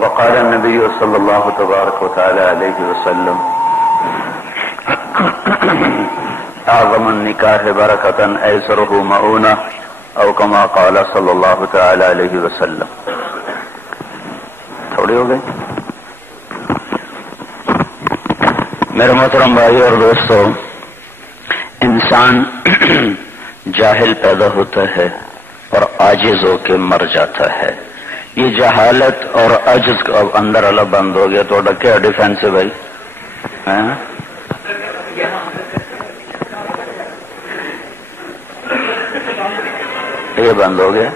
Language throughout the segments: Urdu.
وقال النبي صلى الله تبارك وتعالى عليه وسلم اعظم النکاح برکۃ ایسرہ مؤونہ او کما قال صلی اللہ تعالی علیہ وسلم. تھوڑی ہو گئی. میرے محترم بھائی اور دوستو، انسان جاہل پیدا ہوتا ہے اور عاجز ہو کے مر جاتا ہے. یہ جہالت اور عجز اب اندر اللہ بند ہو گیا تو ڈکے ڈیفینس ہے بھائی. یہ بند ہو گیا.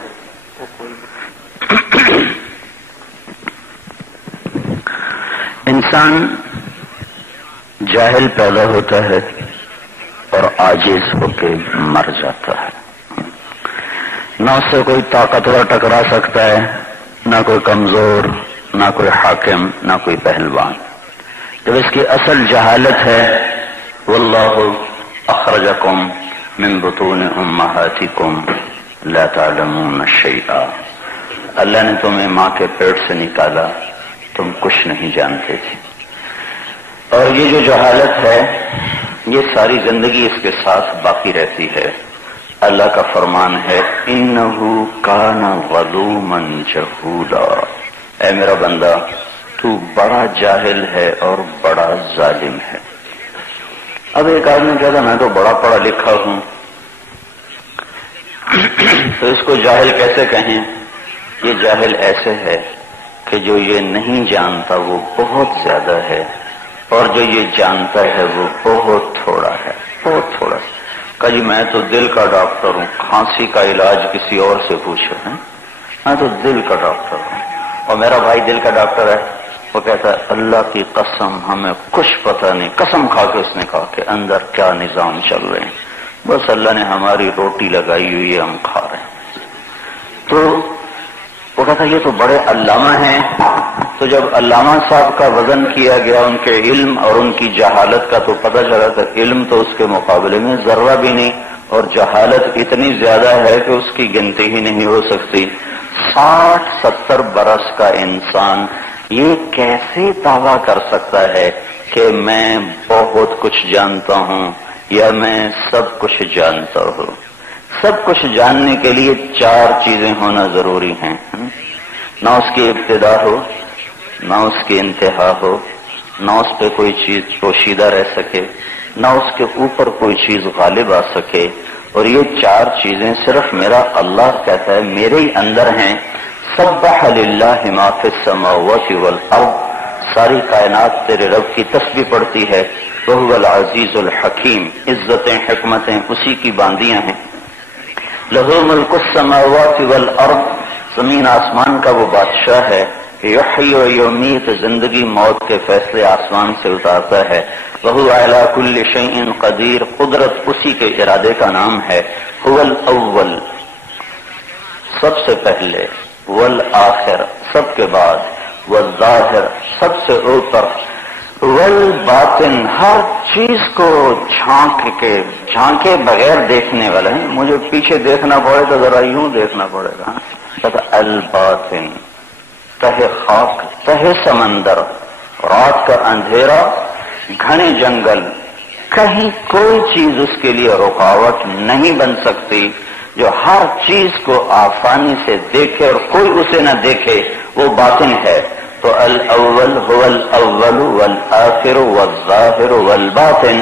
انسان جاہل پیدا ہوتا ہے اور عاجز ہو کے مر جاتا ہے. نہ اس سے کوئی طاقتور ٹکرا سکتا ہے، نہ کوئی کمزور، نہ کوئی حاکم، نہ کوئی پہلوان. جب اس کی اصل جہالت ہے، واللہ اخرجکم من بطون امہاتکم لا تعلمون شیئا، اللہ نے تمہیں ماں کے پیٹ سے نکالا، تم کچھ نہیں جانتے تھے. اور یہ جو جہالت ہے یہ ساری زندگی اس کے ساتھ باقی رہتی ہے. اللہ کا فرمان ہے انہ کان ظلوما جہولا، اے میرا بندہ تو بڑا جاہل ہے اور بڑا ظالم ہے. اب ایک آدمی کہتا میں تو بڑا پڑھا لکھا ہوں، تو اس کو جاہل کیسے کہیں؟ یہ جاہل ایسے ہے کہ جو یہ نہیں جانتا وہ بہت زیادہ ہے اور جو یہ جانتا ہے وہ بہت تھوڑا ہے، بہت تھوڑا. کہ جی میں تو دل کا ڈاکٹر ہوں، کھانسی کا علاج کسی اور سے پوچھو. میں تو دل کا ڈاکٹر ہوں اور میرا بھائی دل کا ڈاکٹر ہے. وہ کہتا ہے اللہ کی قسم ہمیں کچھ پتہ نہیں. قسم کھا کے اس نے کہا کہ اندر کیا نظام چل رہے ہیں، بس اللہ نے ہماری روٹی لگائی ہوئی ہے، ہم کھا رہے ہیں. تو وہ کہتا یہ تو بڑے علامہ ہیں. تو جب علامہ صاحب کا وزن کیا گیا ان کے علم اور ان کی جہالت کا، تو پتہ چلا کہ علم تو اس کے مقابلے میں ذرہ بھی نہیں اور جہالت اتنی زیادہ ہے کہ اس کی گنتی ہی نہیں ہو سکتی. 60-70 برس کا انسان یہ کیسے دعویٰ کر سکتا ہے کہ میں بہت کچھ جانتا ہوں یا میں سب کچھ جانتا ہوں؟ سب کچھ جاننے کے لیے 4 چیزیں ہونا ضروری ہیں. نہ اس کی ابتدا ہو، نہ اس کی انتہا ہو، نہ اس پہ کوئی چیز پوشیدہ رہ سکے، نہ اس کے اوپر کوئی چیز غالب آ سکے. اور یہ 4 چیزیں صرف میرا اللہ کہتا ہے میرے ہی اندر ہیں. سبح للہ ما فی السماوات والارض، ساری کائنات تیرے رب کی تسبیح پڑھتی ہے. وہو العزیز الحکیم، عزتیں حکمتیں اسی کی باندیاں ہیں. لہ ملک السماوات والارض، زمین آسمان کا وہ بادشاہ ہے. یحیی و یمیت، زندگی موت کے فیصلے آسمان سے اتارتا ہے. وہو علی کل شیء قدیر، قدرت اسی کے ارادے کا نام ہے. هو الاول، سب سے پہلے، والآخر، سب کے بعد، والظاہر، سب سے اوپر، والباطن، ہر چیز کو جھانکے بغیر دیکھنے والا ہے. مجھے پیچھے دیکھنا پڑے تو ذرا یوں دیکھنا پڑے گا. الباطن، تہ خاک، تہ سمندر، رات کا اندھیرا، گھنے جنگل، کہیں کوئی چیز اس کے لیے رکاوٹ نہیں بن سکتی. جو ہر چیز کو آسانی سے دیکھے اور کوئی اسے نہ دیکھے وہ باطن ہے. تو الاول هو الاول والآخر والظاہر والباطن،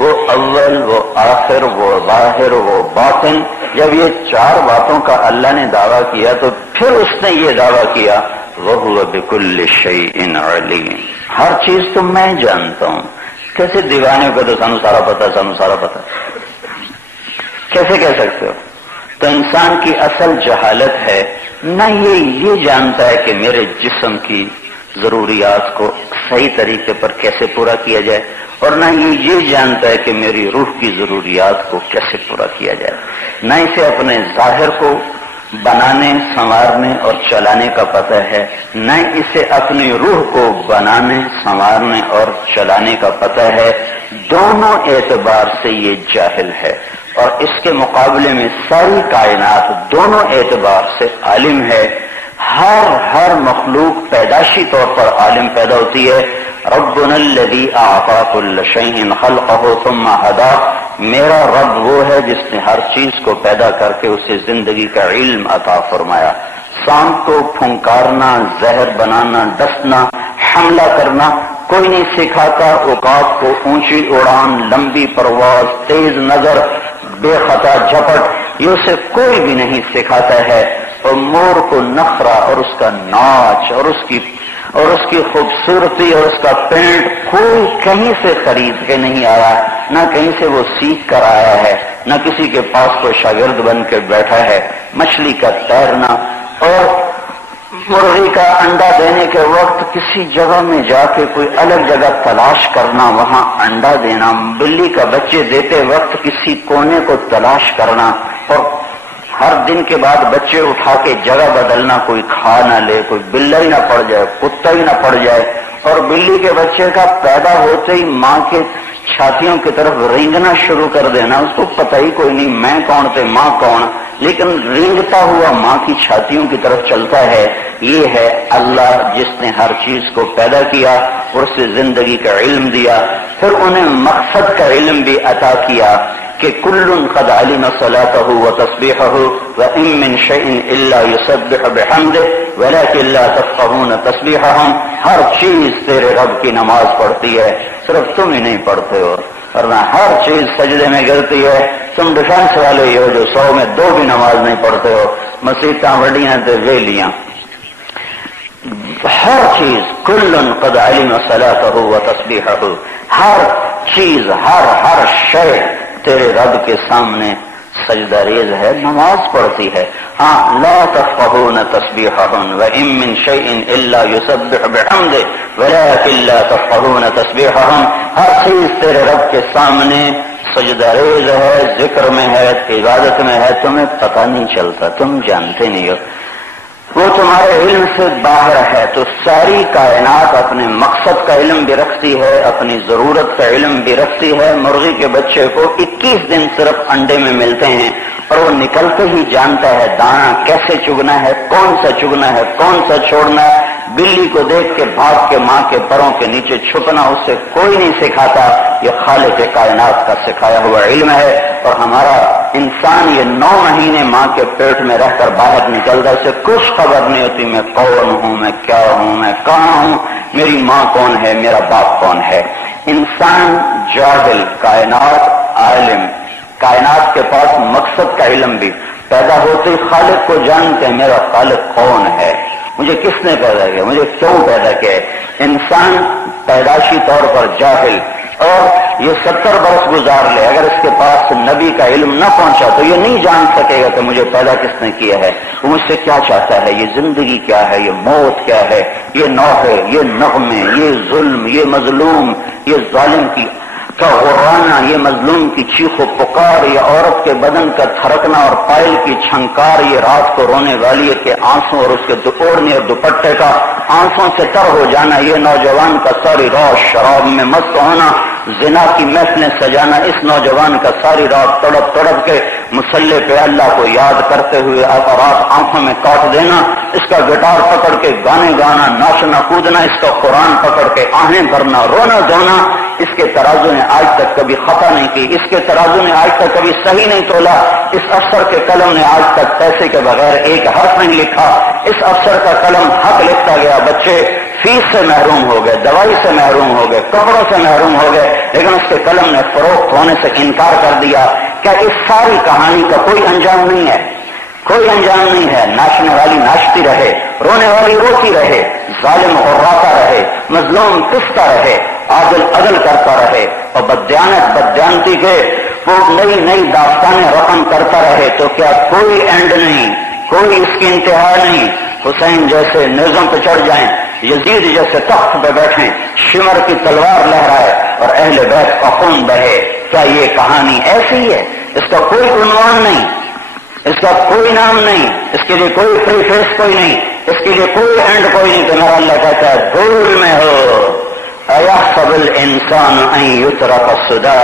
وہ اول، وہ آخر، وہ ظاہر، وہ باطن. جب یہ 4 باتوں کا اللہ نے دعویٰ کیا تو پھر اس نے یہ دعویٰ کیا وَهُوَ بِكُلِّ شَيْءٍ عَلِيمٌ، ہر چیز تو میں جانتا ہوں. کیسے دیوانے کو تو سانو سارا پتا، سانو سارا پتا کیسے کہہ سکتے ہو؟ تو انسان کی اصل جہالت ہے، نہ یہ جانتا ہے کہ میرے جسم کی ضروریات کو صحیح طریقے پر کیسے پورا کیا جائے، اور نہ یہ جانتا ہے کہ میری روح کی ضروریات کو کیسے پورا کیا جائے. نہ اسے اپنے ظاہر کو بنانے، سنوارنے اور چلانے کا پتہ ہے، نہ اسے اپنی روح کو بنانے، سنوارنے اور چلانے کا پتہ ہے. دونوں اعتبار سے یہ جاہل ہے. اور اس کے مقابلے میں ساری کائنات دونوں اعتبار سے عالم ہے. ہر مخلوق پیدائشی طور پر عالم پیدا ہوتی ہے. ربنا الذی اعطى كل شيء خلقه ثم هدى. میرا رب وہ ہے جس نے ہر چیز کو پیدا کر کے اسے زندگی کا علم عطا فرمایا. سانپ کو پھنکارنا، زہر بنانا، ڈسنا، حملہ کرنا کوئی نہیں سکھاتا. عقاب کو اونچی اڑان، لمبی پرواز، تیز نظر، بے خطا جھپٹ، یہ اسے کوئی بھی نہیں سکھاتا ہے. اور مور کو نخرا اور اس کا ناچ اور اس کی خوبصورتی اور اس کا پینٹ کوئی کہیں سے خرید کے نہیں آیا، نہ کہیں سے وہ سیکھ کر آیا ہے، نہ کسی کے پاس کوئی شاگرد بن کے بیٹھا ہے. مچھلی کا تیرنا اور مرغی کا انڈا دینے کے وقت کسی جگہ میں جا کے کوئی الگ جگہ تلاش کرنا، وہاں انڈا دینا. بلی کا بچے دیتے وقت کسی کونے کو تلاش کرنا، اور ہر دن کے بعد بچے اٹھا کے جگہ بدلنا، کوئی کھا نہ لے، کوئی بلا ہی نہ پڑ جائے، کتا ہی نہ پڑ جائے. اور بلی کے بچے کا پیدا ہوتے ہی ماں کے چھاتیوں کی طرف رینگنا شروع کر دینا. اس کو پتہ ہی کوئی نہیں میں کون تھے ماں کون، لیکن رینگتا ہوا ماں کی چھاتیوں کی طرف چلتا ہے. یہ ہے اللہ جس نے ہر چیز کو پیدا کیا اور اسے زندگی کا علم دیا، پھر انہیں مقصد کا علم بھی عطا کیا کہ کل قد علم صلاته وتسبيحه وان من شيء الا يسبح بحمده ولكن لا تفقهون تسبيحهم. ہر چیز تیرے رب کی نماز پڑھتی ہے، صرف تم ہی نہیں پڑھتے ہو، ورنہ ہر چیز سجدے میں گرتی ہے. تم ڈیفینس والے ہی ہو جو 100 میں 2 بھی نماز نہیں پڑھتے ہو. مسیتاں وڈیاں تے ویلیاں، ہر چیز کل قد علم صلاته وتسبيحه. ہر چیز ہر شے تیرے رب کے سامنے سجدہ ریز ہے، نماز پڑھتی ہے. ہاں لا تفقهون تسبيحهم وان من شيء الا يسبح بحمده ولكن لا تفقهون تسبيحهم. ہر چیز تیرے رب کے سامنے سجدہ ریز ہے، ذکر میں ہے، عبادت میں ہے، تمہیں پتہ نہیں چلتا، تم جانتے نہیں ہو، وہ تمہارے علم سے باہر ہے. تو ساری کائنات اپنے مقصد کا علم بھی رکھتی ہے، اپنی ضرورت کا علم بھی رکھتی ہے. مرغی کے بچے کو 21 دن صرف انڈے میں ملتے ہیں اور وہ نکلتے ہی جانتا ہے دانا کیسے چگنا ہے، کون سا چگنا ہے، کون سا چھوڑنا ہے. بلی کو دیکھ کے بھاگ کے ماں کے پروں کے نیچے چھپنا اسے کوئی نہیں سکھاتا. یہ خالق کائنات کا سکھایا ہوا علم ہے. اور ہمارا انسان یہ 9 مہینے ماں کے پیٹ میں رہ کر باہر نکلتا، اسے کچھ خبر نہیں ہوتی میں کون ہوں، میں کیا ہوں، میں کہاں ہوں، میری ماں کون ہے، میرا باپ کون ہے. انسان جاہل، کائنات عالم. کائنات کے پاس مقصد کا علم بھی. پیدا ہوتے خالق کو جانتے ہیں میرا خالق کون ہے، مجھے کس نے پیدا کیا، مجھے کیوں پیدا کیا. انسان پیدائشی طور پر جاہل، اور یہ 70 برس گزار لے اگر اس کے پاس نبی کا علم نہ پہنچا تو یہ نہیں جان سکے گا کہ مجھے پیدا کس نے کیا ہے، وہ مجھ سے کیا چاہتا ہے، یہ زندگی کیا ہے، یہ موت کیا ہے، یہ نوحے، یہ نغمے، یہ ظلم، یہ مظلوم، یہ ظالم کی کا غرانہ، یہ مظلوم کی چیخ و پکار، یہ عورت کے بدن کا تھرکنا اور پائل کی چھنکار، یہ رات کو رونے والی کے آنسوں اور اس کے اوڑھنے اور دوپٹے کا آنسوں سے تر ہو جانا، یہ نوجوان کا ساری رات شراب میں مست ہونا، زنا کی محفلیں سجانا، اس نوجوان کا ساری رات تڑپ تڑپ کے مسلح پہ اللہ کو یاد کرتے ہوئے رات آنکھوں میں کاٹ دینا، اس کا گٹار پکڑ کے گانے گانا، ناچنا کودنا، اس کا قرآن پکڑ کے آہیں بھرنا، رونا دھونا. اس کے ترازو نے آج تک کبھی خطا نہیں کی، اس کے ترازو نے آج تک کبھی صحیح نہیں تولا، اس افسر کے قلم نے آج تک پیسے کے بغیر ایک حرف نہیں لکھا، اس افسر کا قلم حق لکھتا گیا. بچے فیس سے محروم ہو گئے، دوائی سے محروم ہو گئے، کپڑوں سے محروم ہو گئے، لیکن اس کے قلم نے فروخت ہونے سے انکار کر دیا. کیا اس ساری کہانی کا کوئی انجام نہیں ہے؟ کوئی انجام نہیں ہے. ناچنے والی ناچتی رہے، رونے والی روتی رہے، ظالم غراتا رہے، مظلوم پستا رہے، عادل عدل کرتا رہے، اور بددیانت بددیانتی کے وہ نئی نئی داستانیں رقم کرتا رہے. تو کیا کوئی اینڈ نہیں، کوئی اس کی انتہا نہیں؟ حسین جیسے نیزوں پہ چڑھ جائیں، یزید جیسے تخت پہ بیٹھیں، شمر کی تلوار لہرائے اور اہل بیت کا خون بہے. کیا یہ کہانی ایسی ہے؟ اس کا کوئی عنوان نہیں، اس کا کوئی نام نہیں، اس کے لیے کوئی پریفیس کوئی نہیں، اس کے لیے کوئی اینڈ کوئی نہیں. تمہارا اللہ کہتا ہے دور میں ہو. أَيَحْسَبُ الْإِنسَانُ أَن يُتْرَكَ سُدًى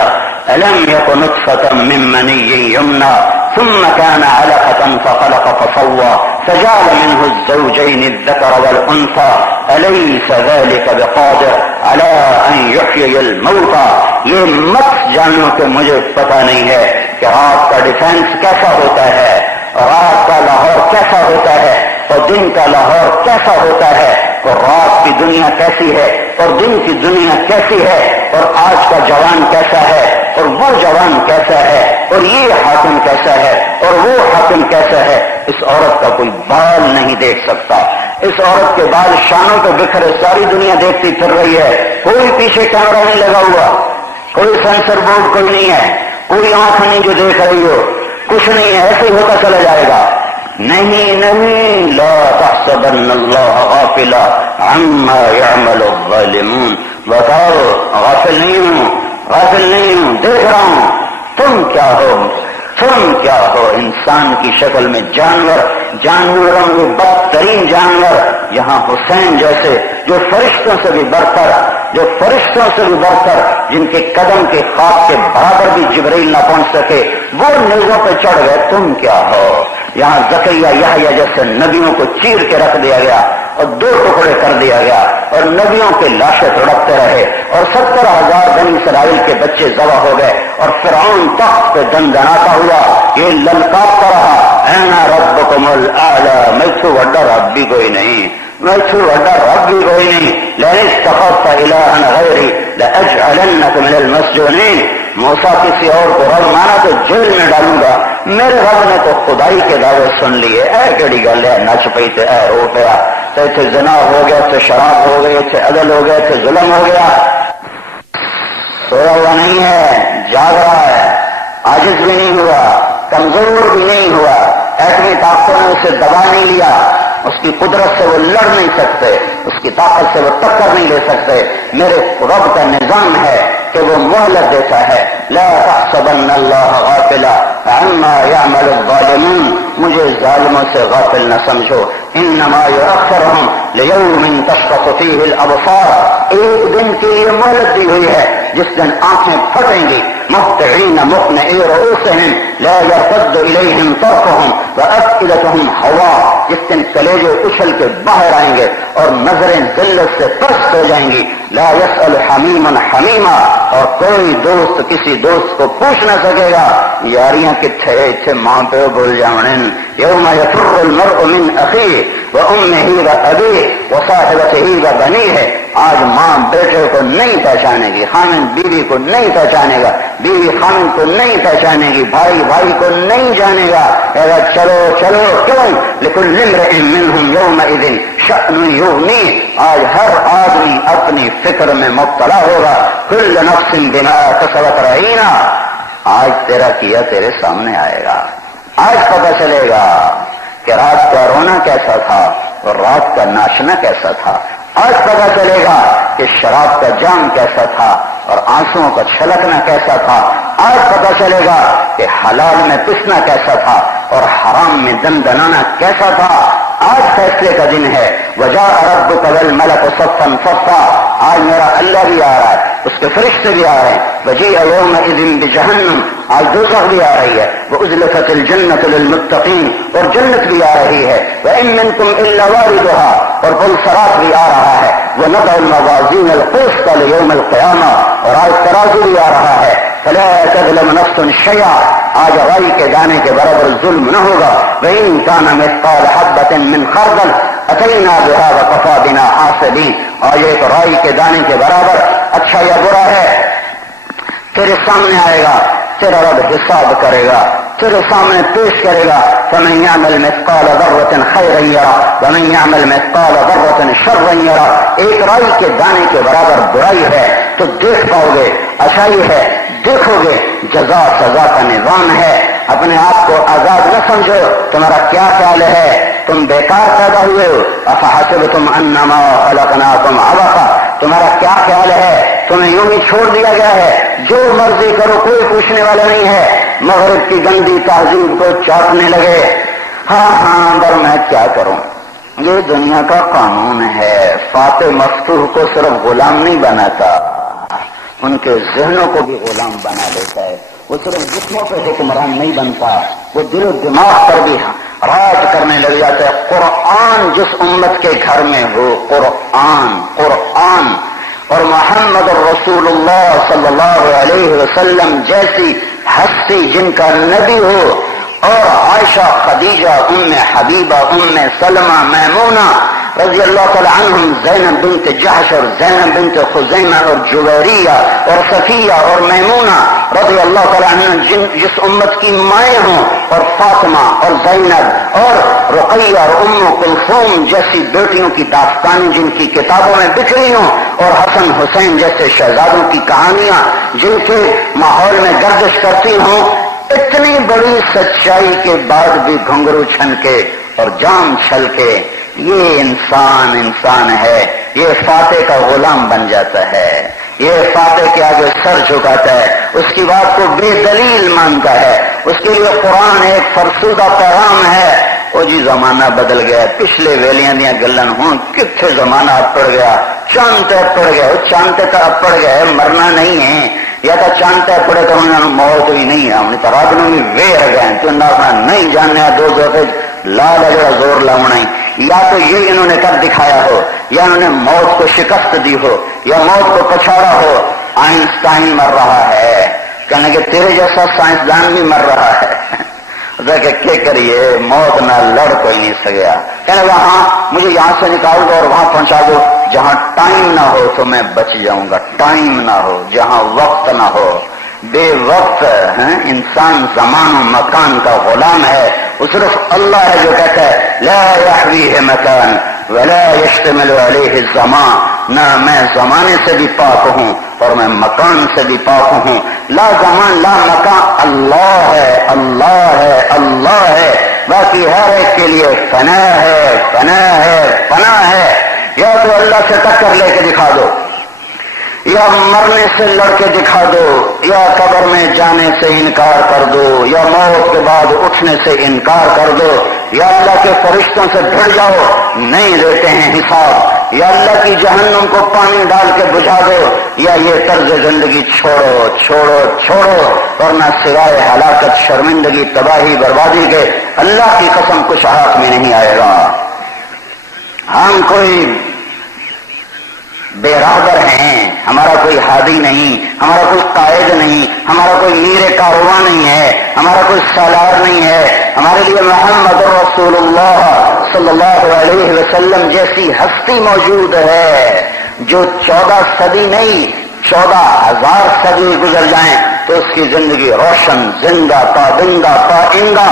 أَلَمْ يَكُ نُطْفَةً مِّن مَّنِيٍّ يُمْنَىٰ ثُمَّ كَانَ عَلَقَةً فَخَلَقَ فَسَوَّىٰ فجعل منه الزوجين الذكر والأنثى أليس ذلك بقادر على أن يحيي الموتى. یہ مت جانو کہ مجھے پتہ نہیں ہے کہ رات کا ڈیفینس کیسا ہوتا ہے، رات کا لاہور کیسا ہوتا ہے اور دن کا لاہور کیسا ہوتا ہے، اور رات کی دنیا کیسی ہے اور دن کی دنیا کیسی ہے، اور آج کا جوان کیسا ہے اور وہ جوان کیسا ہے، اور یہ حاکم کیسا ہے اور وہ حاکم کیسا ہے. اس عورت کا کوئی بال نہیں دیکھ سکتا. اس عورت کے بال شانوں پہ بکھرے ساری دنیا دیکھتی پھر رہی ہے. کوئی پیچھے کیمرہ نہیں لگا ہوا، کوئی سینسر بورڈ کوئی نہیں ہے، کوئی آنکھ نہیں جو دیکھ رہی ہو، کچھ نہیں ہے، ایسے ہی ہوتا چلا جائے گا. نہیں نہیں، لا تحسبن اللہ غافلا عما يعمل الظالمون. بتاؤ غافل نہیں ہوں، غافل نہیں ہوں، دیکھ رہا ہوں. تم کیا ہو انسان کی شکل میں جانوروں میں بدترین جانور. یہاں حسین جیسے جو فرشتوں سے بھی برتر، جن کے قدم کے خواب کے برابر بھی جبرائیل نہ پہنچ سکے، وہ نیزوں پہ چڑھ گئے. تم کیا ہو؟ یہاں زکریا یحییٰ جیسے نبیوں کو چیر کے رکھ دیا گیا اور 2 ٹکڑے کر دیا گیا اور نبیوں کے لاشیں تڑپتے رہے اور 70,000 بنی اسرائیل کے بچے ذبح ہو گئے اور فرعون تخت پہ دندناتا ہوا یہ للکارتا رہا، اینا ربکم الاعلی. میں تو وڈا رب بھی کوئی نہیں، لئن اتخذت الہا غیری لأجعلنک من المسجونین. موسیٰ کسی اور کو رب مانا تو جیل میں ڈالوں گا. میرے رب نے تو خدائی کے دعوے سن لیے. اے کیڑی گل ہے، نچ پئی تے اے رو پیا، تے اتنے زنا ہو گیا، تے شراب ہو گئی، تے عدل ہو گیا، تے ظلم ہو گیا. سویا ہوا نہیں ہے، جاگ رہا ہے، عاجز بھی نہیں ہوا، کمزور بھی نہیں ہوا. ایٹمی طاقتوں نے اسے دبا نہیں لیا، اس کی قدرت سے وہ لڑ نہیں سکتے، اس کی طاقت سے وہ ٹکر نہیں لے سکتے. میرے رب کا نظام ہے کہ وہ مہلت دیتا ہے. لا تحسبن اللہ غافلا عما يعمل الظالمون. مجھے ظالموں سے غافل نہ سمجھو. انما یؤخرهم لیوم تشخص فیہ الابصار. ایک دن کے لیے مہلت دی ہوئی ہے جس دن آنکھیں پھٹیں گی. مہطعین مقنعی رؤوسہم لا یرتد الیہم طرفہم وافئدتہم ہوا. جس دن کلیجے اچھل کے باہر آئیں گے اور نظریں ذلت سے پست ہو جائیں گی. لا يسأل حمیما حمیما. اور کوئی دوست کسی دوست کو پوچھ نہ سکے گا یاریاں کتھے اتھے ماں پہ بھول جاؤن. یوم یفر المرء من اخیہ وامہ وابیہ وصاحبتہ وبنیہ. آج ماں بیٹے کو نہیں پہچانے گی، خامن بیوی کو نہیں پہچانے گا، بیوی خامن کو نہیں پہچانے گی، بھائی بھائی کو نہیں جانے گا. چلو چلو کیوں؟ لکل امرئ منہم یومئذ شأن یغنیہ. آج ہر آدمی اپنی فکر میں مبتلا ہوگا. کل نفس بما کسبت رہینہ. آج تیرا کیا تیرے سامنے آئے گا. آج پتہ چلے گا کہ رات کا رونا کیسا تھا اور رات کا ناشنا کیسا تھا. آج پتہ چلے گا کہ شراب کا جام کیسا تھا اور آنسوؤں کا چھلکنا کیسا تھا. آج پتہ چلے گا کہ حلال میں پسنا کیسا تھا اور حرام میں دم دنانا کیسا تھا. آج فیصلے کا دن ہے. وجاء ربک والملک صفا صفا. آج میرا اللہ بھی آ رہا ہے، اس کے فرشتے بھی آ رہے ہیں. وجیء یومئذ بجہنم. آج دوزخ بھی آ رہی ہے. وازلفت الجنۃ للمتقین. اور جنت بھی آ رہی ہے. وان منکم الا واردها. اور پل صراط بھی آ رہا ہے. ونضع الموازین القسط لیوم القیامہ. اور آج ترازو بھی آ رہا ہے. فلا تظلم نفس شیئا. آج رائی کے دانے کے برابر ظلم نہ ہوگا. وان کان مثقال حبۃ من خردل اتینا بها وکفی بنا حاسبین. اور ایک رائی کے دانے کے برابر اچھا یا برا ہے تیرے سامنے آئے گا. تیرا رب حساب کرے گا، تیرے سامنے پیش کرے گا. فمن يعمل مثقال ذرة خيرا يرى ومن يعمل مثقال ذرة شرا يرى. ایک رائی کے دانے کے برابر برائی ہے تو دیکھ پاؤ گے، اچھائی ہے دیکھو گے. جزا سزا کا نظام ہے. اپنے آپ کو آزاد نہ سمجھو. تمہارا کیا خیال ہے؟ تم بیکار پیدا ہوئے ہو. افحسبتم انما خلقناکم عبثا. تمہارا کیا خیال ہے؟ تمہیں یوں ہی چھوڑ دیا گیا ہے، جو مرضی کرو، کوئی پوچھنے والا نہیں ہے. مغرب کی گندی تہذیب کو چاٹنے لگے. ہاں پر میں کیا کروں، یہ دنیا کا قانون ہے. فاتح مفتوح کو صرف غلام نہیں بناتا، ان کے ذہنوں کو بھی غلام بنا دیتا ہے. وہ صرف جسموں پہ حکمران نہیں بنتا، وہ دل و دماغ پر بھی راج کرنے لگ جاتا ہے. قرآن جس امت کے گھر میں ہو، قرآن اور محمد رسول اللہ صلی اللہ علیہ وسلم جیسی ہستی جن کا نبی ہو، اور عائشہ، خدیجہ، ام حبیبہ، ام سلمہ، میمونہ رضی اللہ تعالی عنہم، زینب بنت جحش اور زینب بنت خزیمہ اور جویریہ اور صفیہ اور میمونہ رضی اللہ تعالی عنہ جس امت کی مائیں ہوں، اور فاطمہ اور زینب اور رقیہ اور ام کلثوم جیسی بیٹیوں کی داستانیں جن کی کتابوں میں بکھری ہوں، اور حسن حسین جیسے شہزادوں کی کہانیاں جن کے ماحول میں گردش کرتی ہوں. اتنی بڑی سچائی کے بعد بھی گھنگرو چھن کے اور جام چھل کے یہ انسان ہے، یہ فاتح کا غلام بن جاتا ہے، یہ فاتح کے آگے سر جھکاتا ہے، اس کی بات کو بے دلیل مانتا ہے، اس کے لیے قرآن ایک فرسودہ پیغام ہے. وہ جی زمانہ بدل گیا، پچھلے ویلیاں دیا گلن ہوں، کتنے زمانہ اپڑ گیا، چاند تے پڑ گیا، وہ چاند تے اپڑ گیا، مرنا نہیں ہے، یا تو چاند تے پڑے تو انہوں نے موت بھی نہیں ہے، ہم تو رب نے بھی ویر گئے تو اپنا نہیں جاننے دو دفعے لا لگا زور لاؤنا ہی. یا تو یہ انہوں نے کر دکھایا ہو، یا انہوں نے موت کو شکست دی ہو، یا موت کو پچھاڑا ہو. آئنسٹائن مر رہا ہے، کہنے کہ تیرے جیسا سائنسدان بھی مر رہا ہے، کہ کیا کریے، موت نہ لڑ کوئی نہیں سکیا. کہنے کہ ہاں مجھے یہاں سے نکال دو اور وہاں پہنچا دو جہاں ٹائم نہ ہو تو میں بچ جاؤں گا، ٹائم نہ ہو جہاں وقت نہ ہو. بے وقت انسان زمان و مکان کا غلام ہے. وہ صرف اللہ ہے جو کہتا ہے لا یحویہ مکان ولا یشتمل علیہ الزمان، نہ میں زمانے سے بھی پاک ہوں اور میں مکان سے بھی پاک ہوں. لا زمان لا مکان، اللہ ہے، اللہ ہے، اللہ ہے. باقی ہر ایک کے لیے فنا ہے، فنا ہے، فنا ہے. یا تو اللہ سے ٹکر لے کے دکھا دو، یا مرنے سے لڑ کے دکھا دو، یا قبر میں جانے سے انکار کر دو، یا موت کے بعد اٹھنے سے انکار کر دو، یا اللہ کے فرشتوں سے بھڑ جاؤ، نہیں لیتے ہیں حساب، یا اللہ کی جہنم کو پانی ڈال کے بجھا دو، یا یہ طرز زندگی چھوڑو چھوڑو چھوڑو، ورنہ سوائے ہلاکت، شرمندگی، تباہی، بربادی کے اللہ کی قسم کچھ ہاتھ میں نہیں آئے گا. ہم کوئی بے راہبر ہیں، ہمارا کوئی ہادی نہیں، ہمارا کوئی قائد نہیں، ہمارا کوئی میر کارواں نہیں ہے، ہمارا کوئی سالار نہیں ہے. ہمارے لیے محمد رسول اللہ صلی اللہ علیہ وسلم جیسی ہستی موجود ہے جو 14 صدی نہیں 14,000 صدی گزر جائیں تو اس کی زندگی روشن، زندہ، پابندہ، پائندہ.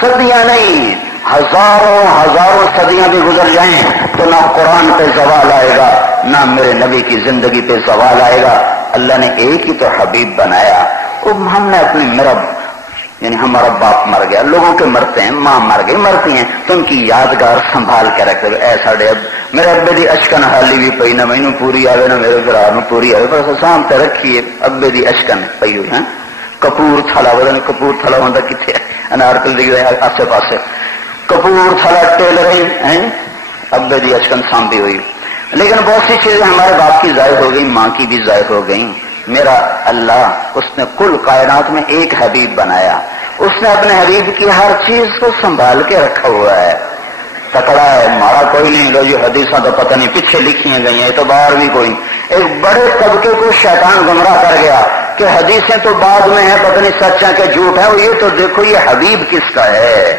صدیاں نہیں، ہزاروں صدیاں بھی گزر جائیں تو نہ قرآن پہ زوال آئے گا، نہ میرے نبی کی زندگی پہ زوال آئے گا. اللہ نے ایک ہی تو حبیب بنایا. ہم نے اپنے مرب، یعنی ہمارا باپ مر گیا، لوگوں کے مرتے ہیں، ماں مر گئی، مرتی ہیں، تو ان کی یادگار سنبھال کے رکھتے ہوئے اے ساڈے میرے ابے دی اشکن حالی بھی پئی، نہ مینوں پوری آوے نہ میرے بھرا نوں پوری آوے، پر سامنے رکھیے ابے دی اشکن پئی ہوئی. کپور تھالا بدن کپور تھالا ہوندا کتنے انارکل دی آسے پاسے کپور تھالا ٹیلر ہیں، ابے دی اشکن سانبھی ہوئی. لیکن بہت سی چیزیں ہمارے باپ کی ضائع ہو گئی، ماں کی بھی ضائع ہو گئی. میرا اللہ اس نے کل کائنات میں ایک حبیب بنایا، اس نے اپنے حبیب کی ہر چیز کو سنبھال کے رکھا ہوا ہے. تکڑا ہے، مارا کوئی نہیں، لو جی حدیثاں تو پتہ نہیں پیچھے لکھی گئی ہیں، تو باہر بھی کوئی. ایک بڑے طبقے کو شیطان گمراہ کر گیا کہ حدیثیں تو بعد میں ہیں، پتہ نہیں سچ ہے کہ جھوٹ ہے. یہ تو دیکھو یہ حبیب کس کا ہے.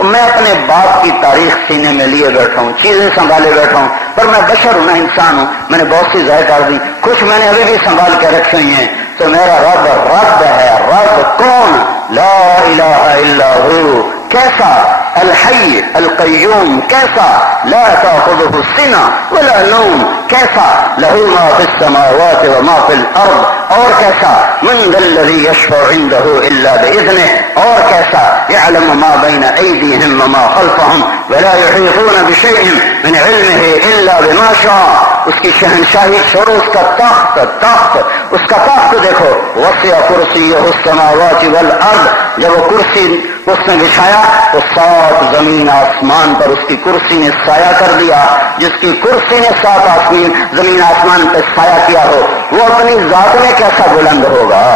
میں اپنے باپ کی تاریخ سینے میں لیے بیٹھا ہوں، چیزیں سنبھالے بیٹھا ہوں، پر میں بشر ہوں، نہ انسان ہوں. میں نے بہت سی ضائع کر دی، کچھ میں نے ابھی بھی سنبھال کے رکھے ہوئی ہیں. تو میرا رب رب ہے. رب کون؟ لا الہ الا ہو. کیسا؟ الحی القیوم. کیسا؟ لا تأخذه سنة ولا نوم. کیسا؟ له ما في السماوات وما في الارض. اور کیسا؟ من ذا الذي يشفع عنده الا باذنه. اور کیسا؟ يعلم ما بين ايديهم وما خلفهم ولا يحيطون بشيء من علمه الا بما شاء. اس کی شہنشاہی چھوڑو، اس کا تخت اس کا تخت دیکھو. وسع کرسیہ السماوات والارض. جب وہ کرسی اس نے بچھایا تو 7 زمین آسمان پر اس کی کرسی نے سایہ کر دیا. جس کی کرسی نے 7 زمین آسمان پہ سایہ کیا ہو وہ اپنی ذات میں کیسا بلند ہوگا.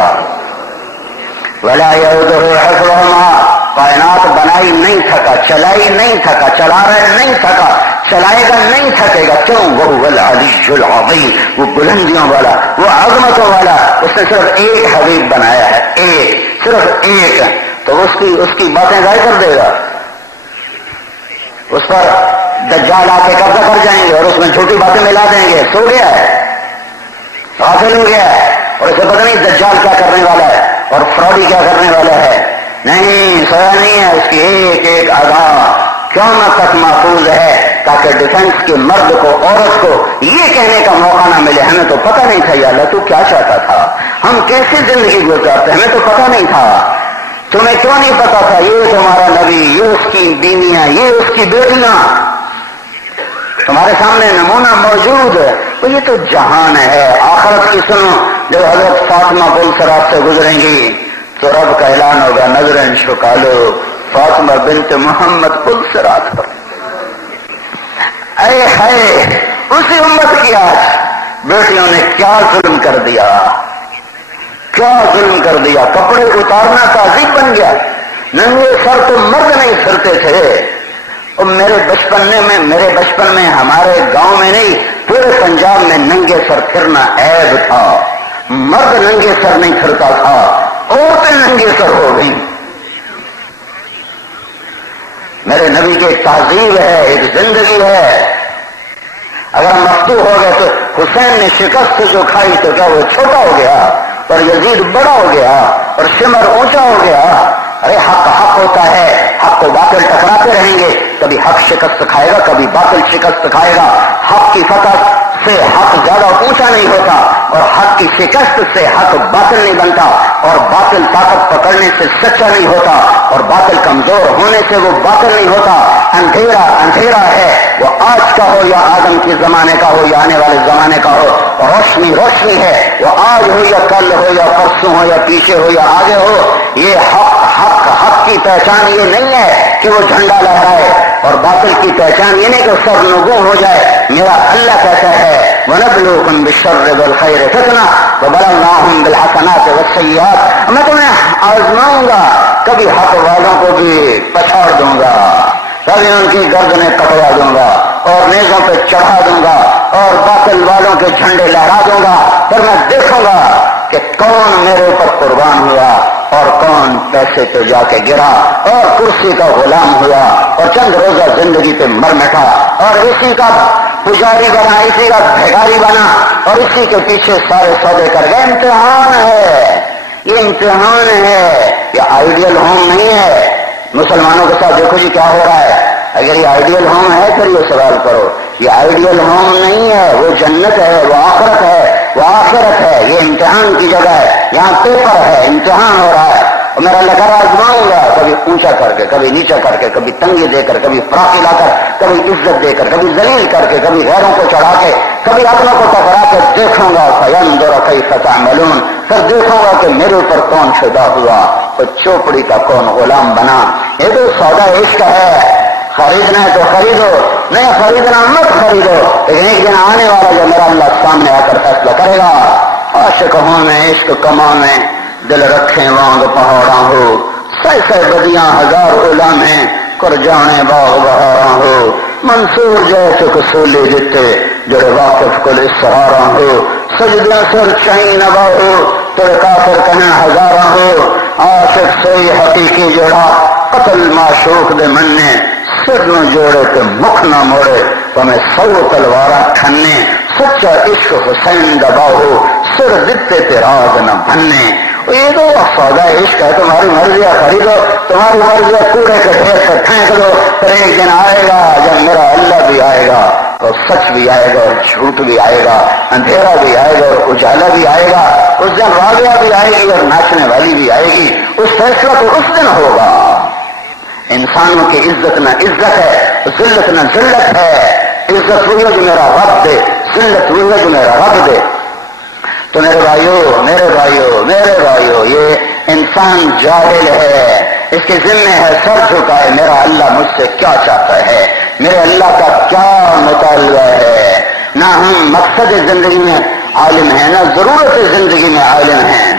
ولا یؤدہ حفظہما. کائنات بنائی نہیں تھکا، چلائی نہیں تھکا، چلا رہا نہیں تھکا، چلائے گا نہیں تھکے گا. کیوں؟ وہ العلی العظیم، وہ بلندیوں والا، وہ عظمتوں والا. اس نے صرف ایک حبیب بنایا ہے، ایک، صرف ایک. تو اس کی باتیں ضائع کر دے گا. اس پر دجال آ کے قبضہ کر جائیں گے اور اس میں جھوٹی باتیں ملا دیں گے. سو گیا ہے، غافل ہو گیا ہے، اور اسے پتہ نہیں دجال کیا کرنے والا ہے اور فراڈی کیا کرنے والا ہے. نہیں، سویا نہیں ہے. اس کی ایک ایک ادا قیامت تک محفوظ ہے، تاکہ ڈیفنس کے مرد کو، عورت کو یہ کہنے کا موقع نہ ملے ہمیں تو پتہ نہیں تھا یا اللہ تو کیا چاہتا تھا، ہم کیسی زندگی گزارتے، ہمیں تو پتہ نہیں تھا. تمہیں کیوں نہیں پتا تھا؟ یہ تمہارا نبی، یہ اس کی بیویاں، یہ اس کی بیٹیاں تمہارے سامنے نمونہ موجود ہے. تو یہ تو جہان ہے. آخرت کی سنو، جب حضرت فاطمہ پل صراط سے گزریں گی تو رب کا اعلان ہوگا، نظریں جھکا لو فاطمہ بنت محمد پل صراط پر. اے ہے اسی امت کی آج بیٹیوں نے کیا ظلم کر دیا، کیا ظلم کر دیا. کپڑے اتارنا تہذیب بن گیا. ننگے سر تو مرد نہیں پھرتے تھے. اور میرے بچپن میں ہمارے گاؤں میں نہیں، پورے پنجاب میں ننگے سر پھرنا عیب تھا. مرد ننگے سر نہیں پھرتا تھا، عورتیں ننگے سر ہو گئی. میرے نبی کی ایک تہذیب ہے، ایک زندگی ہے. اگر ہم مفتوح ہو گئے تو حسین نے شکست جو کھائی تو کیا وہ چھوٹا ہو گیا اور یزید بڑا ہو گیا اور شمر اونچا ہو گیا؟ ارے حق حق ہوتا ہے، حق کو باطل ٹکراتے رہیں گے. کبھی حق شکست کھائے گا، کبھی باطل شکست کھائے گا. حق کی فتح سے حق زیادہ اونچا نہیں ہوتا اور حق کی شکست سے حق باطل نہیں بنتا اور باطل طاقت پکڑنے سے سچا نہیں ہوتا اور باطل کمزور ہونے سے وہ باطل نہیں ہوتا. اندھیرا اندھیرا ہے، وہ آج کا ہو یا آدم کے زمانے کا ہو یا آنے والے زمانے کا ہو. روشنی روشنی ہے، وہ آج ہو یا کل ہو یا پرسوں ہو یا پیچھے ہو یا آگے ہو. یہ حق کی پہچان یہ نہیں ہے کہ وہ جھنڈا لہرائے اور باطل کی پہچان یہ نہیں کہ سر نگوں ہو جائے. میرا اللہ کہتا ہے وَنَبْلُوكُمْ بِالشَّرِّ وَالْخَيْرِ فِتْنَةً وَبَلَوْنَاهُمْ بِالْحَسَنَاتِ وَالسَّيِّئَاتِ. میں تمہیں آزماؤں گا، کبھی حق والوں کو بھی پچھاڑ دوں گا، کبھی ان کی گردنیں کٹوا دوں گا اور نیزوں پہ چڑھا دوں گا اور باطل والوں کے جھنڈے لہرا دوں گا. پھر میں دیکھوں گا کہ کون میرے اوپر قربان ہوا اور کون پیسے پہ جا کے گرا اور کرسی کا غلام ہوا اور چند روزہ زندگی پہ مر مٹا اور اسی کا پجاری بنا، اسی کا بھیکاری بنا اور اسی کے پیچھے سارے سودے کر گئے. امتحان ہے، یہ امتحان ہے، یہ آئیڈیل ہوم نہیں ہے. مسلمانوں کے ساتھ دیکھو جی کیا ہو رہا ہے. اگر یہ آئیڈیل ہوم ہے پھر یہ سوال کرو. یہ آئیڈیل ہوم نہیں ہے، وہ جنت ہے، وہ آخرت ہے، وہ آخرت ہے. یہ امتحان کی جگہ ہے، یہاں پیپر ہے، امتحان ہو رہا ہے. اور میرا اللہ کر آزماؤں گا، کبھی اونچا کر کے، کبھی نیچا کر کے، کبھی تنگی دے کر، کبھی فراقی لا کر، کبھی عزت دے کر، کبھی ذلیل کر کے، کبھی غیروں کو چڑھا کے، کبھی اپنوں کو ٹکرا کے دیکھوں گا. فَيَنظُرَ كَيْفَ تَعْمَلُونَ. پھر دیکھوں گا کہ میرے اوپر کون فدا ہوا اور چوپڑی کا کون غلام بنا. یہ تو سودا عشق ہے. خریدنا ہے تو خریدو، نہیں خریدنا مت خریدو. لیکن ایک دن آنے والا جو میرا اللہ سامنے آ کر فیصلہ کرے گا. عاشق ہوں میں عشق کمانے، دل رکھیں وانگ پہاڑاں ہو، سہ سہ بدیاں ہزار غلامیں کر جانے باغ بہاراں ہو. منصور جیسے کسولی جتے جڑے واقف کل اسراراں ہو. سجدہ سر چاہی نبا ہو تیرے کافر کہیں ہزاراں ہو. عاشق سوئی حقیقی جڑا قتل معشوق دے مننے، سر نہ جوڑے تو مکھ نہ موڑے تمہیں سو تلوارا ٹھنے. سچا عشق حسین دبا ہو سر دتے تے راز نہ بھنے. یہ تو سودا عشق ہے. تمہاری مرضیاں خریدو، تمہاری مرضیاں کوڑے کے ڈھیر سے پھینک دو. پھر ایک دن آئے گا جب میرا اللہ بھی آئے گا اور سچ بھی آئے گا اور جھوٹ بھی آئے گا، اندھیرا بھی آئے گا اور اجالا بھی آئے گا. اس دن راویہ بھی آئے گی اور ناچنے والی بھی آئے گی. اس فیصلہ تو اس دن ہوگا. انسانوں کی عزت نہ عزت ہے، ذلت نہ ذلت ہے. عزت ہوئی جو میرا رب دے، ذلت ہوئی جو میرا رب دے. تو میرے بھائیو یہ انسان جاہل ہے. اس کے ذمہ ہے سر جھکائے میرا اللہ مجھ سے کیا چاہتا ہے، میرے اللہ کا کیا مطالبہ ہے. نہ ہم مقصد زندگی میں عالم ہیں، نہ ضرورت زندگی میں عالم ہیں.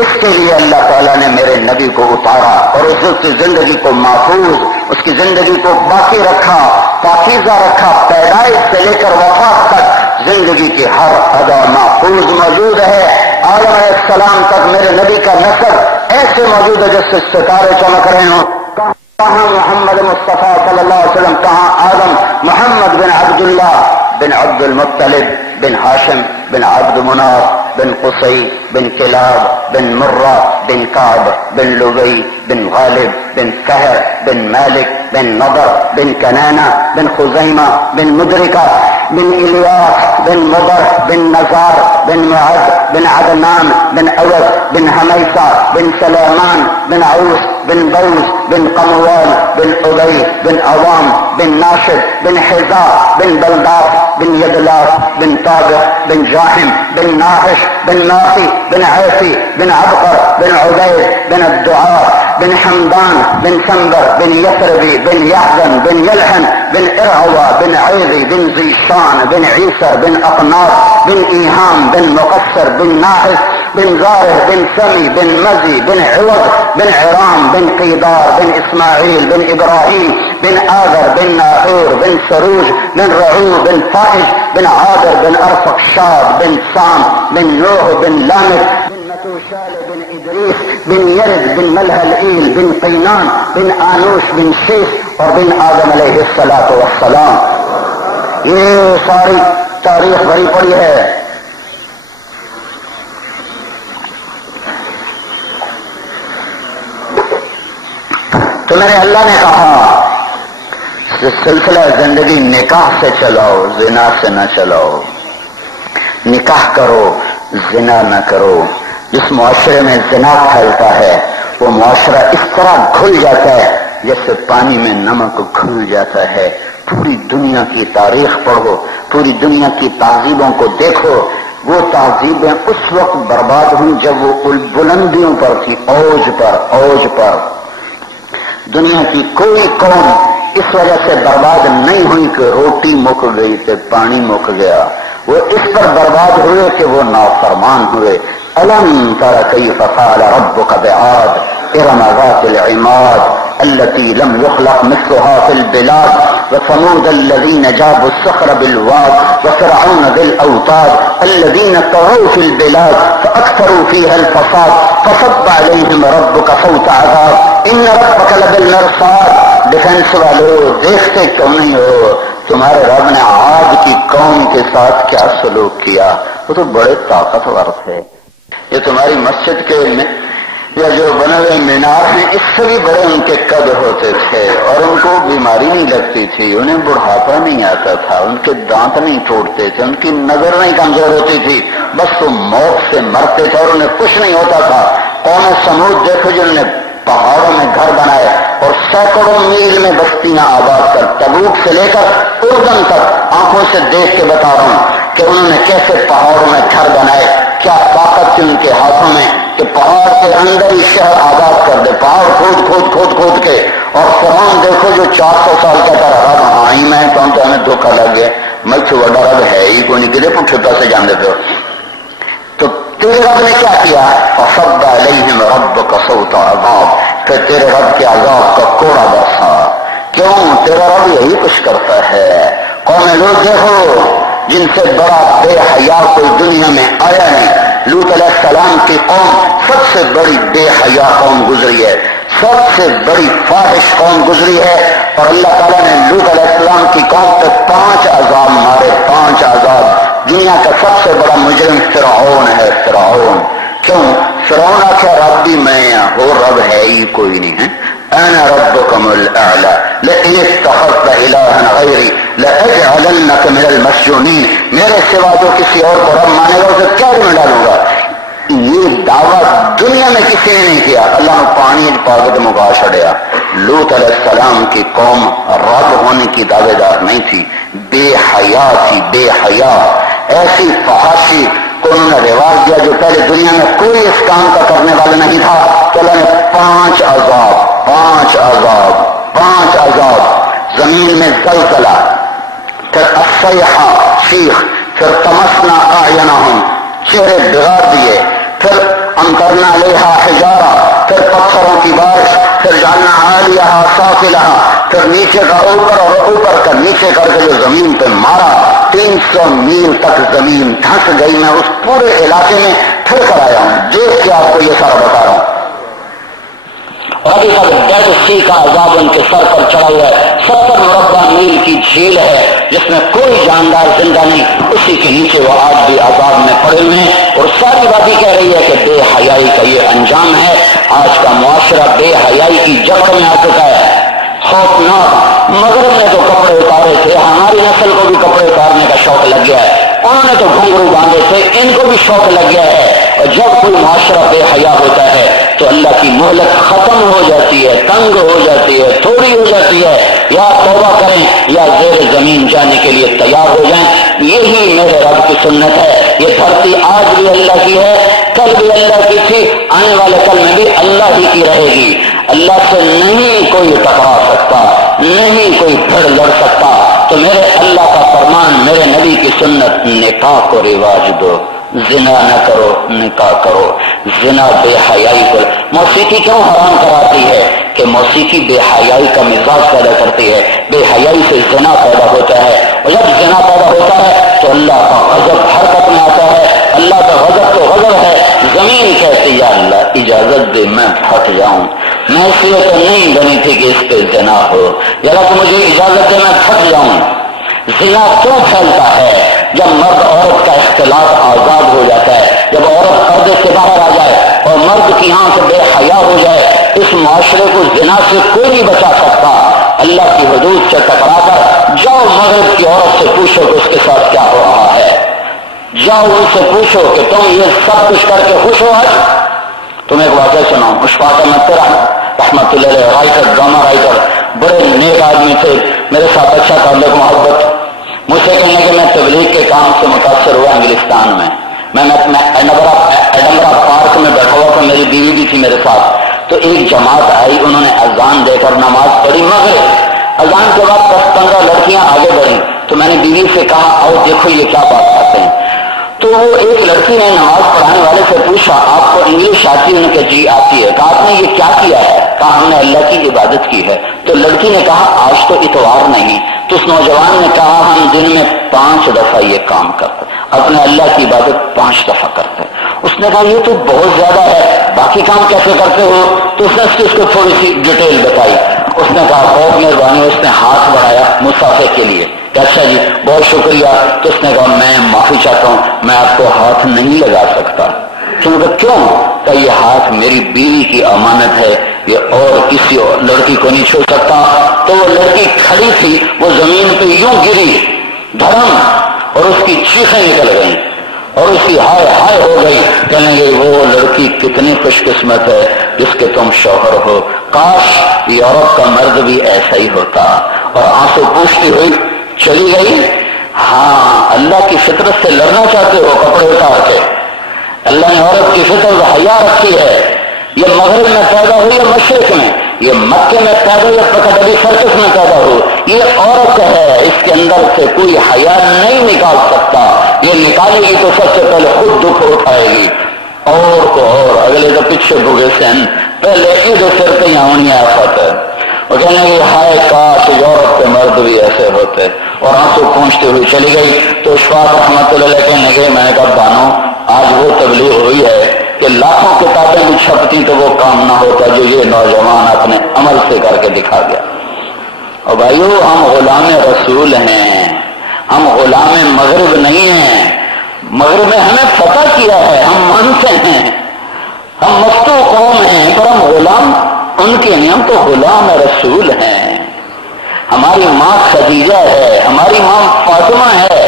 اس کے لیے اللہ تعالیٰ نے میرے نبی کو اتارا اور اس کی زندگی کو محفوظ، اس کی زندگی کو باقی رکھا، پاکیزہ رکھا، پیدائش سے لے کر وفات تک زندگی کی ہر ادا محفوظ موجود ہے۔ آدم علیہ السلام تک میرے نبی کا نسب ایسے موجود ہے جس سے ستارے چمک رہے ہوں۔ کہاں محمد مصطفیٰ صلی اللہ علیہ وسلم، کہاں آدم محمد بن عبداللہ بن عبد المطلب بن ہاشم بن عبد مناف بن قصی بن کلاب بن مرہ بن کعب بن لبی بن غالب بن فہر بن مالک بن نضر بن کنانہ بن خزیمہ بن مدرکہ بن الیاس بن مضر بن نزار بن معد بن عدنان بن اوس بن حمیسہ بن سلیمان بن عوس بن بوس بن قموال بن ابی بن عوام بن ناشد بن حذاء بن بلداس بن یدلاس بن طابق بن جاحم بن ناحش بن ناقی بن عیسی بن عبقر بن عبید بن الدعاء بن حمدان بن سنبر بن یثربی بن یحزن بن یلحن بن ارعوى بن عیضی بن زیشان بن عیسر بن اقناط بن ایہام بن مقصر بن ناحس بن زارح بن سمی بن مزی بن عوض بن عرام بن قیدار بن اسماعیل بن ابراہیم بن آذر بن ناحور بن سروج بن رعو بن فائش بن عابر بن ارفق شاد بن سام بن نوح بن لامک بن متوشال بن ادریس بن یرد بن ملہلئیل بن قینان بن آنوش بن شیش اور بن آدم علیہ السلام۔ یہ ساری تاریخ بھری پڑی ہے۔ تو میرے اللہ نے کہا سلسلہ زندگی نکاح سے چلاؤ، زنا سے نہ چلاؤ، نکاح کرو، زنا نہ کرو۔ جس معاشرے میں زنا پھیلتا ہے وہ معاشرہ اس طرح گھل جاتا ہے جیسے پانی میں نمک گھل جاتا ہے۔ پوری دنیا کی تاریخ پڑھو، پوری دنیا کی تہذیبوں کو دیکھو، وہ تہذیبیں اس وقت برباد ہوئی جب وہ بلندیوں پر تھی، اوج پر۔ دنیا کی کوئی قوم اس وجہ سے برباد نہیں ہوئی کہ روٹی مک گئی کہ پانی مک گیا، وہ اس پر برباد ہوئے کہ وہ نافرمان ہوئے۔ الم تر کیف فعل ربک بعاد ارم ذات العماد التي لم يخلق مثلها في البلاد وثمود الذين جابوا الصخر بالواد وفرعون ذي الاوتاد الذين طغوا في البلاد فاكثروا فيها الفساد فصب عليهم ربك صوت عذاب ان ربك لبالمرصاد۔ ڈیفینس والو دیکھتے کیوں نہیں ہو؟ تمہارے رب نے عاد کی قوم کے ساتھ کیا سلوک کیا، وہ تو بڑے طاقتور تھے۔ یہ تمہاری مسجد کے یا جو بنے ہوئے مینار ہیں اس سے بھی بڑے ان کے قد ہوتے تھے اور ان کو بیماری نہیں لگتی تھی، انہیں بڑھاپا نہیں آتا تھا، ان کے دانت نہیں ٹوٹتے تھے، ان کی نظر نہیں کمزور ہوتی تھی، بس وہ موت سے مرتے تھے اور انہیں کچھ نہیں ہوتا تھا۔ قوم سمود دیکھو جنہوں نے پہاڑوں میں گھر بنائے اور سینکڑوں میل میں بستیاں آباد کر، تبوک سے لے کر اردن تک آنکھوں سے دیکھ کے بتا رہا ہوں کہ انہوں نے کیسے پہاڑوں میں گھر بنائے، کیا طاقت تھی ان کے ہاتھوں میں کہ پہاڑ کے اندر ہی شہر آباد کر دے، پہاڑ کھود کے۔ اور فرعون دیکھو جو 400 سال کا تھا، رب ہاں ہی میں کون تو ہمیں دھوکہ لگ گیا، میں چھوٹا رب ہے ہی کوئی نہیں، کدے پٹھے پیسے جاندے پہ۔ تو تیرے رب نے کیا کیا؟ فصب علیہم ربک صوت عذاب، پھر تیرے رب کے عذاب کا کوڑا برسا۔ کیوں؟ تیرا رب یہی کچھ کرتا ہے۔ قوم لوگ دیکھو جن سے بڑا بے حیا کوئی دنیا میں آیا نہیں۔ لوط علیہ السلام کی قوم سب سے بڑی بے حیا قوم گزری ہے، سب سے بڑی فاحش قوم گزری ہے، اور اللہ تعالیٰ نے لوط علیہ السلام کی قوم پہ 5 عذاب مارے، 5 عذاب۔ دنیا کا سب سے بڑا مجرم فرعون ہے، فرعون۔ کیوں؟ فرعون آخیا رب بھی میں ہوں، رب ہے ہی کوئی نہیں ہے۔ انا ربکم الاعلی لئن اتخذت الہا غیری لأجعلنک من المسجونین، میرے سوا جو کسی اور کو رب مانے گا اسے کیا میں ڈالوں گا۔ یہ دعویٰ دنیا میں کسی نے نہیں کیا، اللہ نے پانی پاگت مکا چھڑیا۔ لوط علیہ السلام کی قوم رب ہونے کی دعوے دار نہیں تھی، بے حیا تھی، بے حیا۔ ایسی فحاشی کو انہوں نے رواج دیا جو پہلے دنیا میں کوئی اس کام کا کرنے والا نہیں تھا، تو اللہ نے 5 عذاب، زمین میں زلزلہ، پھر الصیحہ چیخ، پھر طمسنا اعینہم چہرے بگاڑ دیے، پھر امطرنا علیہا حجارہ، پھر پتھروں کی بارش، پھر جعلنا عالیہا سافلہا، پھر نیچے کا اوپر اور اوپر کا نیچے کر کے جو زمین پہ مارا، 300 میل تک زمین دھنس گئی. میں اس پورے علاقے میں پھر کر آیا ہوں، دیکھ کے آپ کو یہ سارا بتا رہا ہوں. اور ابھی تک ڈیڈ سی کا عذاب ان کے سر پر چڑھا ہوا ہے. 70 مربع میل کی جھیل ہے جس میں کوئی جاندار زندہ نہیں، اسی کے نیچے وہ آج بھی عذاب میں پڑے ہوئے ہیں. اور ساری باتیں کہہ رہی ہے کہ بے حیائی کا یہ انجام ہے. آج کا معاشرہ بے حیائی کی جبڑ میں آ چکا ہے. خوفناک. مغرب نے تو کپڑے اتارے تھے، ہماری نسل کو بھی کپڑے اتارنے کا شوق لگ گیا ہے. انہوں نے تو گھنگرو باندھے تھے، ان کو بھی شوق لگ گیا ہے. اور جب کوئی معاشرہ بے حیا ہوتا ہے تو اللہ کی مہلت ختم ہو جاتی ہے، تنگ ہو جاتی ہے، تھوڑی ہو جاتی ہے. یا توبہ کریں یا زیر زمین جانے کے لیے تیار ہو جائیں. یہی میرے رب کی سنت ہے. یہ دھرتی آج بھی اللہ کی ہے، کل بھی اللہ کی تھی، آنے والے کل میں بھی اللہ ہی کی رہے گی. اللہ سے نہیں کوئی ٹکرا سکتا، نہیں کوئی بھڑ لڑ سکتا. تو میرے اللہ کا فرمان، میرے نبی کی سنت، نکاح کو رواج دو، زنا نہ کرو، نکاح کرو. زنا بے حیائی کو. موسیقی کیوں حرام کراتی ہے؟ کہ موسیقی بے حیائی کا مزاج پیدا کرتی ہے. بے حیائی سے زنا پیدا ہوتا ہے، اور جب زنا پیدا ہوتا ہے تو اللہ کا غضب حرکت میں آتا ہے. اللہ کا غضب تو غضب ہے. زمین کہتی یا اللہ اجازت دے میں پھٹ جاؤں، میں اس لیے تو نہیں بنی تھی کہ اس پہ زنا ہو، یا اللہ مجھے اجازت دے میں پھٹ جاؤں. زنا کیوں پھیلتا ہے؟ جب مرد عورت کا اختلاط آزاد ہو جاتا ہے، جب عورت پردے سے باہر آ جائے اور مرد کی آنکھ بے حیا ہو جائے. اس معاشرے کو زنا سے کوئی نہیں بچا سکتا. اللہ کی حدود سے ٹکرا کر جاؤ مغرب کی عورت سے پوچھو کہ اس کے ساتھ کیا ہو رہا ہے. جاؤ ان سے پوچھو کہ تم یہ سب کچھ کر کے خوش ہو. تمہیں ایک واقعہ سناؤں. اشفاق احمد رحمۃ اللہ علیہ، رائٹر، ڈرامہ رائٹر، بڑے نیک آدمی تھے، میرے ساتھ اچھا تعلق محبت. مجھ سے کہنے کہ میں تبلیغ کے کام سے متاثر ہوا انگلستان میں. میں ایڈنبرا پارک میں بیٹھا ہوا تھا، میری بیوی بھی تھی میرے ساتھ. تو ایک جماعت آئی، انہوں نے اذان دے کر نماز پڑھی. مغرب اذان کے بعد 10-15 لڑکیاں آگے بڑھی. تو میں نے بیوی سے کہا آؤ دیکھو یہ کیا بات کرتے ہیں. تو وہ ایک لڑکی نے نماز پڑھانے والے سے پوچھا آپ کو انگلش آتی ہے؟ انہوں نے کہا جی آتی ہے. کہا آپ نے یہ کیا کیا ہے؟ کہا ہم نے اللہ کی عبادت کی ہے. تو لڑکی نے کہا آج تو اتوار نہیں. تو اس نوجوان نے کہا ہم دن میں 5 دفعہ یہ کام کرتے، اپنے اللہ کی عبادت 5 دفعہ کرتے. اس نے کہا یہ تو بہت زیادہ ہے، باقی کام کیسے کرتے ہو؟ تو اس نے اس کو تھوڑی سی ڈیٹیل بتائی. اس نے کہا بہت مہربانی. اس نے ہاتھ بڑھایا مسافے کے لیے کہ اچھا جی بہت شکریہ. تو اس نے کہا میں معافی چاہتا ہوں، میں آپ کو ہاتھ نہیں لگا سکتا. کیوں؟ کہ یہ ہاتھ میری بیوی کی امانت ہے، یہ اور کسی اور لڑکی کو نہیں چھوڑ سکتا. تو وہ لڑکی کھڑی تھی، وہ زمین پہ یوں گری دھڑم، اور اس کی چیخیں نکل گئیں اور اس کی ہائے ہائے ہو گئی. کہنے گے وہ لڑکی کتنی خوش قسمت ہے جس کے تم شوہر ہو، کاش یورپ کا مرد بھی ایسا ہی ہوتا. اور آنسو پوچھتی ہوئی چلی گئی. ہاں اللہ کی فطرت سے لڑنا چاہتے ہو کپڑے اتار کے. اللہ نے عورت کی فطرت حیا رکھی ہے. یہ مغرب میں پیدا ہوئی ہے، مشرق میں، یہ مکے میں پیدا ہوئی، پکڑی سرکس میں پیدا ہو. یہ عورت ہے، اس کے اندر سے کوئی حیا نہیں نکال سکتا. یہ نکالے گی تو سب سے پہلے خود دکھ اٹھائے گی. اور کو اور اگلے تو پیچھے بھوگے سین پہلے ادھر سر پہ ہونی آفت ہے. وہ کہنے کہ ہائے کاش یورپ کے مرد بھی ایسے ہوتے. اور آنسو پہنچتے ہوئی چلی گئی. تو اشفاق رحمۃ اللہ کہنے گئے میں نے کہا بانو آج وہ تبلیغ ہوئی ہے کہ لاکھوں کتابیں بھی چھپتی تو وہ کام نہ ہوتا جو یہ نوجوان اپنے عمل سے کر کے دکھا گیا. اور بھائیو ہم غلام رسول ہیں، ہم غلام مغرب نہیں ہیں. مغرب میں ہمیں فتح کیا ہے، ہم مانتے ہیں، ہم مفتو قوم ہیں، پر ہم غلام ان کے نہیں، ہم تو غلام رسول ہیں. ہماری ماں خدیجہ ہے، ہماری ماں فاطمہ ہے.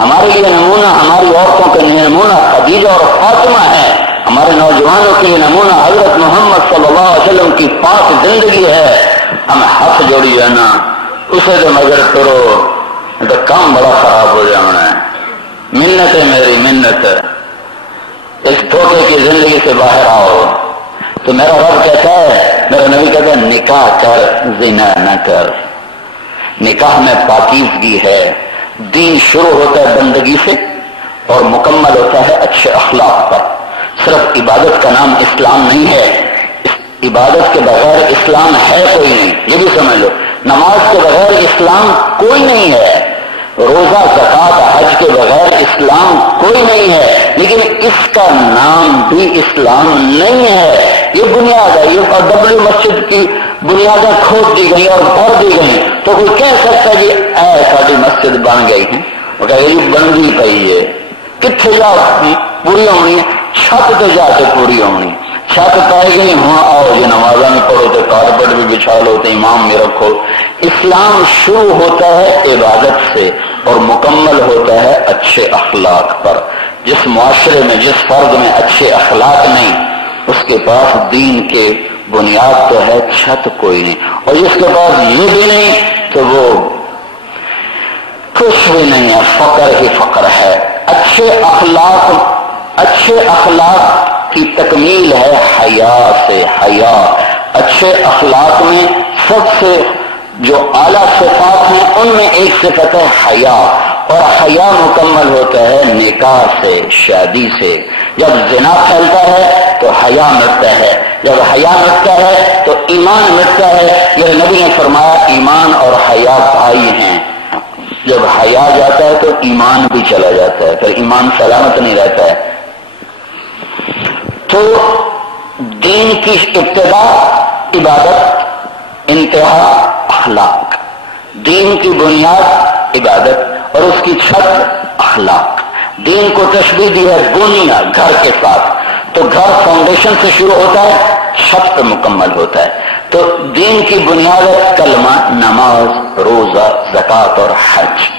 ہمارے لیے نمونہ، ہماری عورتوں کے لیے نمونہ خدیجہ اور فاطمہ ہے. ہمارے نوجوانوں کے لیے نمونہ حضرت محمد صلی اللہ علیہ وسلم کی پاک زندگی ہے. ہم ہاتھ جوڑی جانا اسے تو مگر کرو تو کام بڑا خراب ہو جانا ہے. منت ہے میری منت ہے، اس دھوکے کی زندگی سے باہر آؤ. تو میرا رب کہتا ہے، میرا نبی کہتا ہے نکاح کر زنا نہ کر. نکاح میں پاکیزگی ہے. دین شروع ہوتا ہے بندگی سے اور مکمل ہوتا ہے اچھے اخلاق پر. صرف عبادت کا نام اسلام نہیں ہے، عبادت کے بغیر اسلام ہے کوئی نہیں، یہ بھی سمجھ لو، نماز کے بغیر اسلام کوئی نہیں ہے، روزہ زکوٰۃ حج کے بغیر اسلام کوئی نہیں ہے، لیکن اس کا نام بھی اسلام نہیں ہے، یہ بنیاد ہے، یہ ڈبلو مسجد کی بنیادیں کھود دی گئی اور بھر دی گئی، تو کوئی کہہ سکتا ہے کہ اے ساری مسجد بن گئی ہے، وہ کہے یہ بنتی پئی ہے، کتنے جا پوری ہونی ہے، چھت تو جا کے پوری ہونی، چھت پائی گئی ہاں آؤ جی نمازاں بھی پڑھو تو کارپیٹ بھی بچھا لو تو امام بھی رکھو۔ اسلام شروع ہوتا ہے عبادت سے اور مکمل ہوتا ہے اچھے اخلاق پر۔ جس معاشرے میں جس فرد میں اچھے اخلاق نہیں اس کے پاس دین کے بنیاد تو ہے، چھت کوئی نہیں، اور جس کے پاس یہ بھی نہیں تو وہ کچھ بھی نہیں ہے، فقر ہی فقر ہے۔ اچھے اخلاق کی تکمیل ہے حیا سے، حیا۔ اچھے اخلاق میں سب سے جو اعلیٰ صفات ہیں ان میں ایک صفت ہے حیا، اور حیا مکمل ہوتا ہے نکاح سے، شادی سے۔ جب زنا پھیلتا ہے تو حیا مٹتا ہے، جب حیا مٹتا ہے تو ایمان مٹتا ہے۔ یہ نبی نے فرمایا ایمان اور حیا بھائی ہیں، جب حیا جاتا ہے تو ایمان بھی چلا جاتا ہے، پھر ایمان سلامت نہیں رہتا ہے۔ تو دین کی ابتدا عبادت، انتہا اخلاق۔ دین کی بنیاد عبادت اور اس کی چھت اخلاق۔ دین کو تشبیہ دی ہے بنیا گھر کے ساتھ، تو گھر فاؤنڈیشن سے شروع ہوتا ہے، چھت پہ مکمل ہوتا ہے۔ تو دین کی بنیاد ہے کلمہ، نماز، روزہ، زکوٰۃ اور حج۔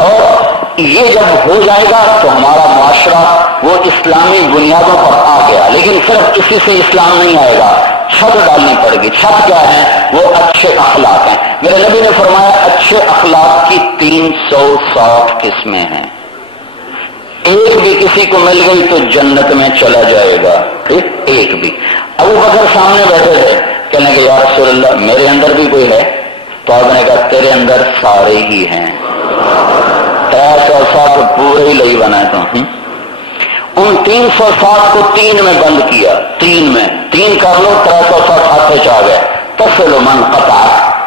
اور یہ جب ہو جائے گا تو ہمارا معاشرہ وہ اسلامی بنیادوں پر آ گیا، لیکن صرف اسی سے اسلام نہیں آئے گا، چھت ڈالنی پڑے گی۔ چھت کیا ہے؟ وہ اچھے اخلاق ہیں۔ میرے نبی نے فرمایا اچھے اخلاق کی 360 قسمیں ہیں، ایک بھی کسی کو مل گئی تو جنت میں چلا جائے گا، ایک بھی۔ ابو بکر سامنے بیٹھے تھے، کہنے کہ یا رسول اللہ میرے اندر بھی کوئی ہے؟ تو آپ نے کہا تیرے اندر سارے ہی ہیں، 360 پورے ہی لئی بنا تو ان 360 کو 3 میں بند کیا، 3 میں 3 کر لو، 360 ہاتھ سے آ گئے۔ تصل من قطع،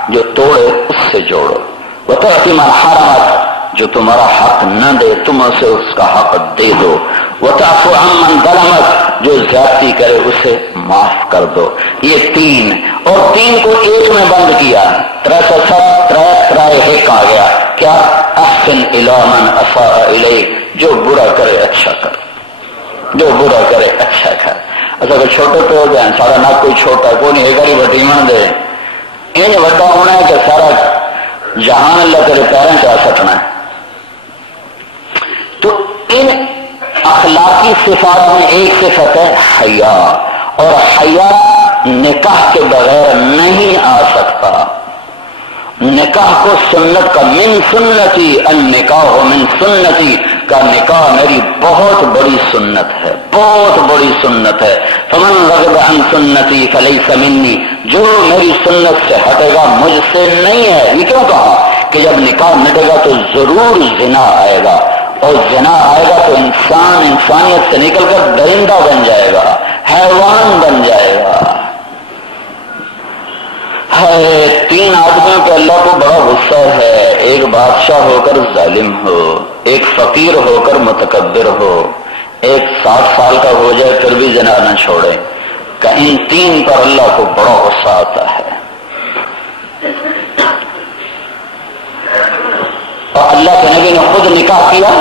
جو توڑے اس سے جوڑو، وتعطی من حرمت، جو تمہارا حق نہ دے تم اسے اس کا حق دے دو، وتعفو عمن ظلمت، جو زیادتی کرے اسے معاف کر دو۔ یہ 3 اور 3 کو 1 میں بند کیا، 360 آ گیا۔ کیا؟ احسن الی من اساء الیک، جو برا کرے اچھا کر، جو برا کرے اچھا کر۔ اچھا کوئی چھوٹے تو ہو جائیں، سارا نہ کوئی چھوٹا کوئی نہیں، ایک ہی بٹی مان دے، ان بڑا ہونا ہے کہ سارا جہان اللہ تیرے پیروں سے آ سکنا ہے۔ تو ان اخلاقی صفات میں ایک صفت ہے حیا، اور حیا نکاح کے بغیر نہیں آ سکتا۔ نکاح کو سنت کا، من سنتی النکاح من سنتی کا، نکاح میری بہت بڑی سنت ہے، بہت بڑی سنت ہے۔ فمن رغب عن سنتی فلیس منی، جو میری سنت سے ہٹے گا مجھ سے نہیں ہے۔ یہ کیوں کہا کہ جب نکاح مٹے گا تو ضرور زنا آئے گا، اور زنا آئے گا تو انسان انسانیت سے نکل کر درندہ بن جائے گا، حیوان بن جائے گا۔ ہے 3 آدمیوں پہ اللہ کو بڑا غصہ ہے، ایک بادشاہ ہو کر ظالم ہو، ایک فقیر ہو کر متکبر ہو، ایک 60 سال کا ہو جائے پھر بھی زنا نہ چھوڑے، کہ ان 3 پر اللہ کو بڑا غصہ آتا ہے۔ اور اللہ کے نبی نے خود نکاح کیا،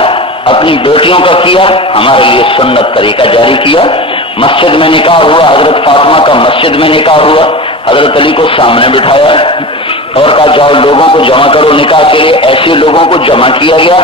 اپنی بیٹیوں کا کیا، ہمارے لیے سنت طریقہ جاری کیا۔ مسجد میں نکاح ہوا، حضرت فاطمہ کا مسجد میں نکاح ہوا، حضرت علی کو سامنے بٹھایا اور کہا جاؤ لوگوں کو جمع کرو نکاح کے لیے۔ ایسے لوگوں کو جمع کیا گیا۔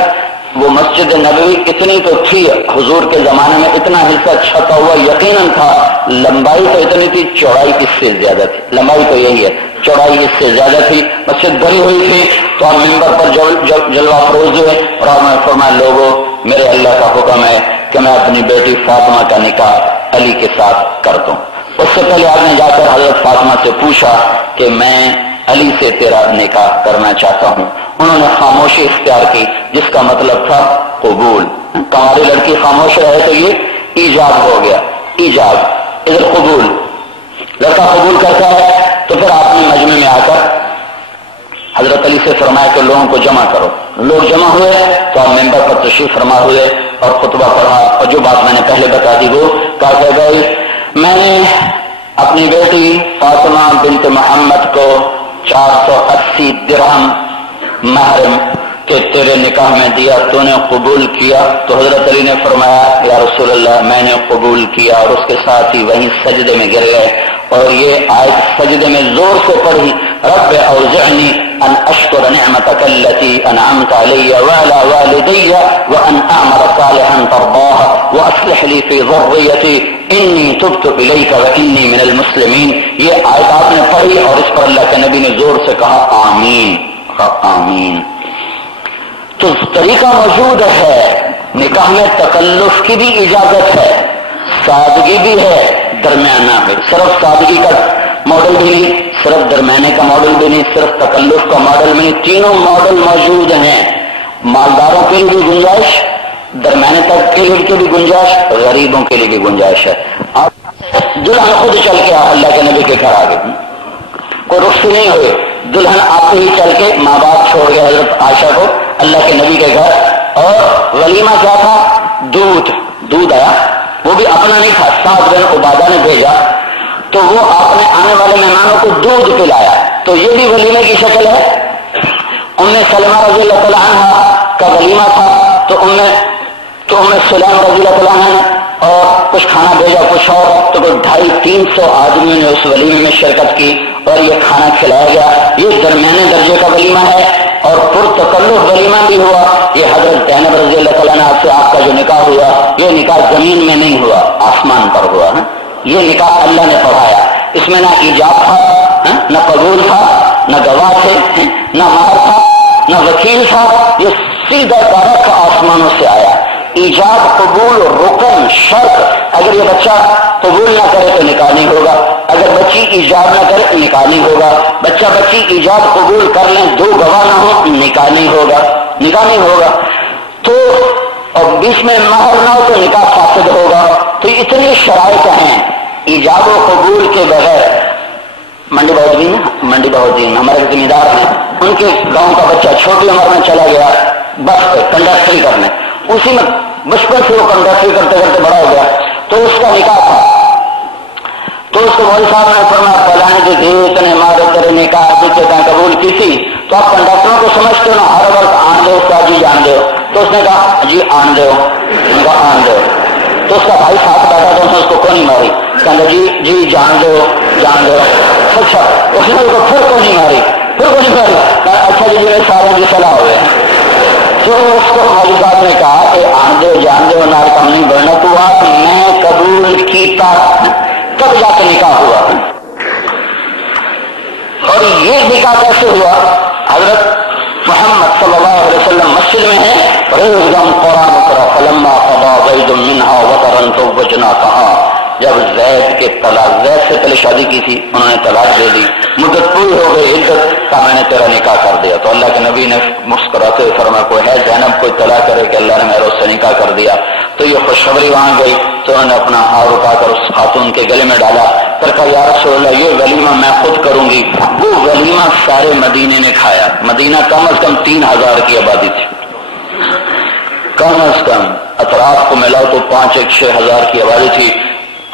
وہ مسجد نبوی اتنی تو تھی، حضور کے زمانے میں اتنا حصہ چھپا ہوا یقیناً تھا، لمبائی تو اتنی تھی، چوڑائی اس سے زیادہ تھی، لمبائی تو یہی ہے، چوڑائی اس سے زیادہ تھی، مسجد بھری ہوئی تھی۔ تو آپ ممبر پر جلوہ افروز ہوئے اور آپ نے فرمایا لوگوں میرے اللہ کا حکم ہے کہ میں اپنی بیٹی فاطمہ کا نکاح علی کے ساتھ کر دوں۔ اس سے پہلے آپ نے جا کر حضرت فاطمہ سے پوچھا کہ میں علی سے تیرا نکاح کرنا چاہتا ہوں۔ انہوں نے خاموشی اختیار کی، جس کا مطلب تھا قبول۔ ہماری لڑکی خاموش رہے تو یہ ایجاب ہو گیا۔ ایجاب، ادھر قبول، لڑکا قبول کرتا ہے تو پھر آپ نے مجمع میں آ کر حضرت علی سے فرمایا کہ لوگوں کو جمع کرو. لوگ جمع ہوئے تو آپ ممبر پر تشریف فرما ہوئے اور خطبہ پڑھا، اور جو بات میں نے پہلے بتا دی وہ کہا کہ بھائی میں نے اپنی بیٹی فاطمہ بنت محمد کو 480 درہم مہر کہ تیرے نکاح میں دیا، تو نے قبول کیا؟ تو حضرت علی نے فرمایا یا رسول اللہ میں نے قبول کیا، اور اس کے ساتھ ہی وہیں سجدے میں گر گئے. اور یہ آیت سجدے میں زور سے پڑھی، رب اوزعنی ان اشکر نعمتک التی انعمت علی وعلی والدی وان اعمل صالحا ترضاہ واصلح لی فی ذریتی انی تبت الیک وانی من المسلمین. یہ آیت آپ نے پڑھی اور اس پر اللہ کے نبی نے زور سے کہا آمین، آمین. تو طریقہ موجود ہے، نکاح میں تکلف کی بھی اجازت ہے، سادگی بھی ہے، درمیانہ ہے. صرف سادگی کا ماڈل بھی نہیں، صرف درمیانے کا ماڈل بھی نہیں، صرف تکلف کا ماڈل بھی نہیں، تینوں ماڈل موجود ہیں. مالداروں کے لیے بھی گنجائش، درمیانے تک کے لیے بھی گنجائش، غریبوں کے لیے بھی گنجائش ہے. آپ دلہن خود چل کے اللہ کے نبی کے گھر آ گئے، کوئی رخصتی نہیں ہوئی، دلہن آپ ہی چل کے ماں باپ چھوڑ گئے حضرت عائشہ کو اللہ کے نبی کے گھر. اور ولیمہ کیا تھا؟ دودھ آیا، وہ بھی اپنا نہیں تھا، سعد بن عبادہ نے بھیجا، تو وہ آپ نے آنے والے مہمانوں کو دودھ پلایا. تو یہ بھی ولیمے کی شکل ہے. ام سلمہ رضی اللہ تعالیٰ عنہ کا ولیمہ تھا، تو ام سلیم رضی اللہ تعالیٰ عنہ نے اور کچھ کھانا بھیجا، کچھ اور، تو کوئی 250-300 آدمیوں نے اس ولیمے میں شرکت کی اور یہ کھانا کھلایا گیا. یہ درمیانے درجے کا ولیمہ ہے. اور پرتکلف ولیمہ بھی ہوا. یہ حضرت زینب رضی اللہ تعالیٰ عنہ سے آپ کا جو نکاح ہوا، یہ نکاح زمین میں نہیں ہوا، آسمان پر ہوا ہے. یہ نکاح اللہ نے پڑھایا، اس میں نہ ایجاب تھا، نہ قبول تھا، نہ گواہ تھے، نہ مہر تھا، نہ وکیل تھا. یہ سیدھا ڈائریکٹ آسمانوں سے آیا. ایجاب، قبول، رکن، شرط. اگر یہ بچہ قبول نہ کرے تو نکاح نہیں ہوگا، اگر بچی ایجاب نہ کرے تو نکاح نہیں ہوگا. بچہ بچی ایجاب قبول کر لیں، 2 گواہ نہ ہو، نکاح نہیں ہوگا، نکاح نہیں ہوگا. تو اور بیچ میں مہر نہ ہو تو نکاح فاسد ہوگا. تو اتنی شرائط ہیں. ایجاب و قبول کے بغیر منڈی بہودین ہمارے ذمہ دار ہیں، ان کے گاؤں کا بچہ چھوٹی عمر میں چلا گیا بس پہ کنڈکٹری کرنے، اسی میں بچپن سے وہ کنڈکٹری کرتے کرتے بڑا ہو گیا، تو اس کا نکاح تھا. تو اس کو مولوی صاحب نے فرمایا فلانے کے دیت نے مارے تیرے نکاح جتنے کا قبول کی تھی. تو آپ کنڈکٹروں کو سمجھتے ہو نا، ہر وقت آن دو اس کا جی جان دو. تو اس نے کہا جی آن دو، ان کا آن دو. تو اس کا بھائی ساتھ بیٹھا تھا، اس نے اس کو کون نہیں ماری، کہا جی جان دو جان دو. اچھا اس نے اس کو پھر کو نہیں ماری، اچھا جی میرے سارے کی صلاح ہوئے. تو اس کو مولوی صاحب نے کہا کہ آن دو جان دو نار کم نہیں بڑھنا. تو آپ میں قبول کیتا تب جا کے نکاح ہوا. اور یہ نکاح کیسے ہوا؟ حضرت محمد صلی اللہ علیہ وسلم مسجد میں ہے، ایک دم قرآن کرا فلما قضا زید منہا وطرا زوجناکہا. جب زید کے طلاق، زید سے پہلے شادی کی تھی، انہوں نے طلاق دے دی، مدت پوری ہو گئی، عدت کا میں نے تیرا نکاح کر دیا. تو اللہ کے نبی نے مسکراتے ہوئے فرمایا کوئی ہے زینب کوئی طلاق کرے کہ اللہ نے میرے اس سے نکاح کر دیا. تو یہ خوشخبری وہاں گئی تو انہوں نے اپنا ہار اٹھا کر اس خاتون کے گلے میں ڈالا، پھر کہا یا رسول اللہ یہ ولیمہ میں خود کروں گی. وہ ولیمہ سارے مدینے نے کھایا. مدینہ کم از کم 3000 کی آبادی تھی، کم از کم اطراف کو ملاؤ تو 5-6 ہزار کی آبادی تھی.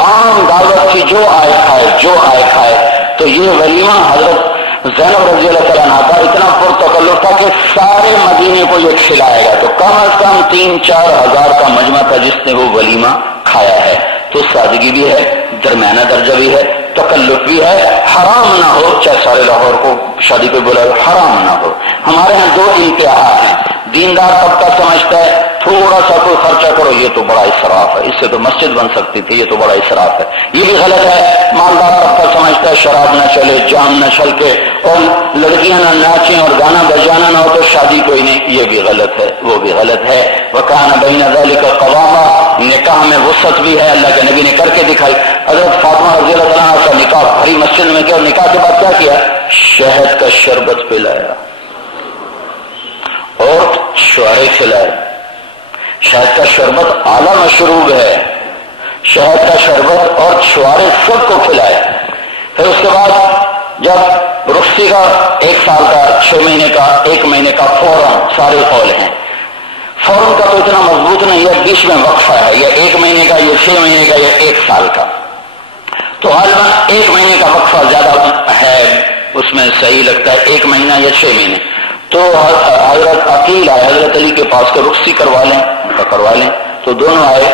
عام دعوت تھی، جو آئے کھائے. تو یہ ولیمہ حضرت زینب رضی اللہ تعالیٰ عنہ کا اتنا پرتکلف تھا کہ سارے مدینے کو یہ کھلایا گیا. تو کم از کم 3-4 ہزار کا مجمع تھا جس نے وہ ولیمہ کھایا ہے. تو سادگی بھی ہے، درمیانہ درجہ بھی ہے، تکلف بھی ہے. حرام نہ ہو، چاہے سارے لاہور کو شادی پہ بلائے، حرام نہ ہو. ہمارے ہاں 2 انتہا ہیں. دیندار طبقہ سمجھتا ہے تھوڑا سا کوئی خرچہ کرو یہ تو بڑا اسراف ہے، اس سے تو مسجد بن سکتی تھی، یہ تو بڑا اسراف ہے. یہ بھی غلط ہے. مالدار طبقہ سمجھتا ہے شراب نہ چلے، جام نہ چھلکے اور لڑکیاں نہ ناچیں اور گانا بجانا نہ ہو تو شادی کوئی نہیں، یہ بھی غلط ہے، وہ بھی غلط ہے. وَكَانَ بَيْنَ ذَلِكَ قَوَامًا. نکاح میں وسعت بھی ہے، اللہ کے نبی نے کر کے دکھائی. حضرت فاطمہ رضی اللہ تعالیٰ کا نکاح بھری مسجد میں کیا، نکاح کے بعد کیا کیا؟ شہد کا شربت پلایا اور شعرے کھلائے. شہد کا شربت اعلیٰ مشروب ہے. شہد کا شربت اور چھوارے سب کو کھلایا. پھر اس کے بعد جب رخصتی کا 1 سال کا 6 مہینے کا 1 مہینے کا فوراً سارے قول ہیں. فوراً کا تو اتنا مضبوط نہیں ہے، بیچ میں وقفہ ہے، یا 1 مہینے کا یا 6 مہینے کا یا 1 سال کا. تو غالباً 1 مہینے کا وقفہ زیادہ ہے، اس میں صحیح لگتا ہے 1 مہینہ یا 6 مہینے. تو حضرت عقیل آئے حضرت علی کے پاس کہ رخصتی کروا لیں، ان کا کروا لیں. تو دونوں آئے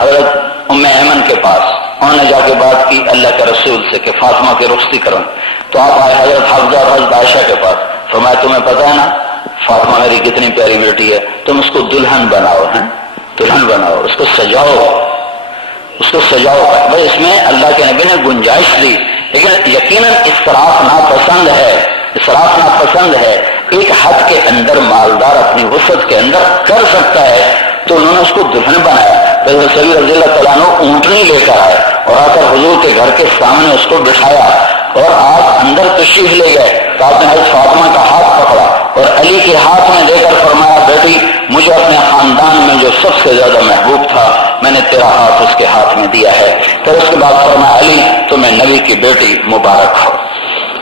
حضرت ام ایمن کے پاس، انہوں نے جا کے بات کی اللہ کے رسول سے کہ فاطمہ کی رخصتی کروں. تو آپ آئے حضرت حفصہ اور حضرت عائشہ کے پاس. فرمایا تمہیں پتا ہے نا فاطمہ میری کتنی پیاری بیٹی ہے، تم اس کو دلہن بناؤ، ہیں دلہن بناؤ، اس کو سجاؤ، اس کو سجاؤ. بھائی اس میں اللہ کے نبی نے گنجائش دی، لیکن یقیناً اسراف ناپسند ہے، اسراف ناپسند ہے. ایک حد کے اندر مالدار اپنی وسعت کے اندر کر سکتا ہے، تو انہوں نے اس کو دلہن بنایا. حضرت علی رضی اللہ تعالیٰ عنہ اونٹنی لے کر آئے اور آ کر حضور کے گھر کے سامنے اس کو بٹھایا اور آپ اندر تشریف لے گئے. تو آپ نے حضرت فاطمہ کا ہاتھ پکڑا اور علی کے ہاتھ میں دے کر فرمایا بیٹی مجھے اپنے خاندان میں جو سب سے زیادہ محبوب تھا میں نے تیرا ہاتھ اس کے ہاتھ میں دیا ہے. پھر اس کے بعد فرمایا علی تمہیں نبی کی بیٹی مبارک ہو.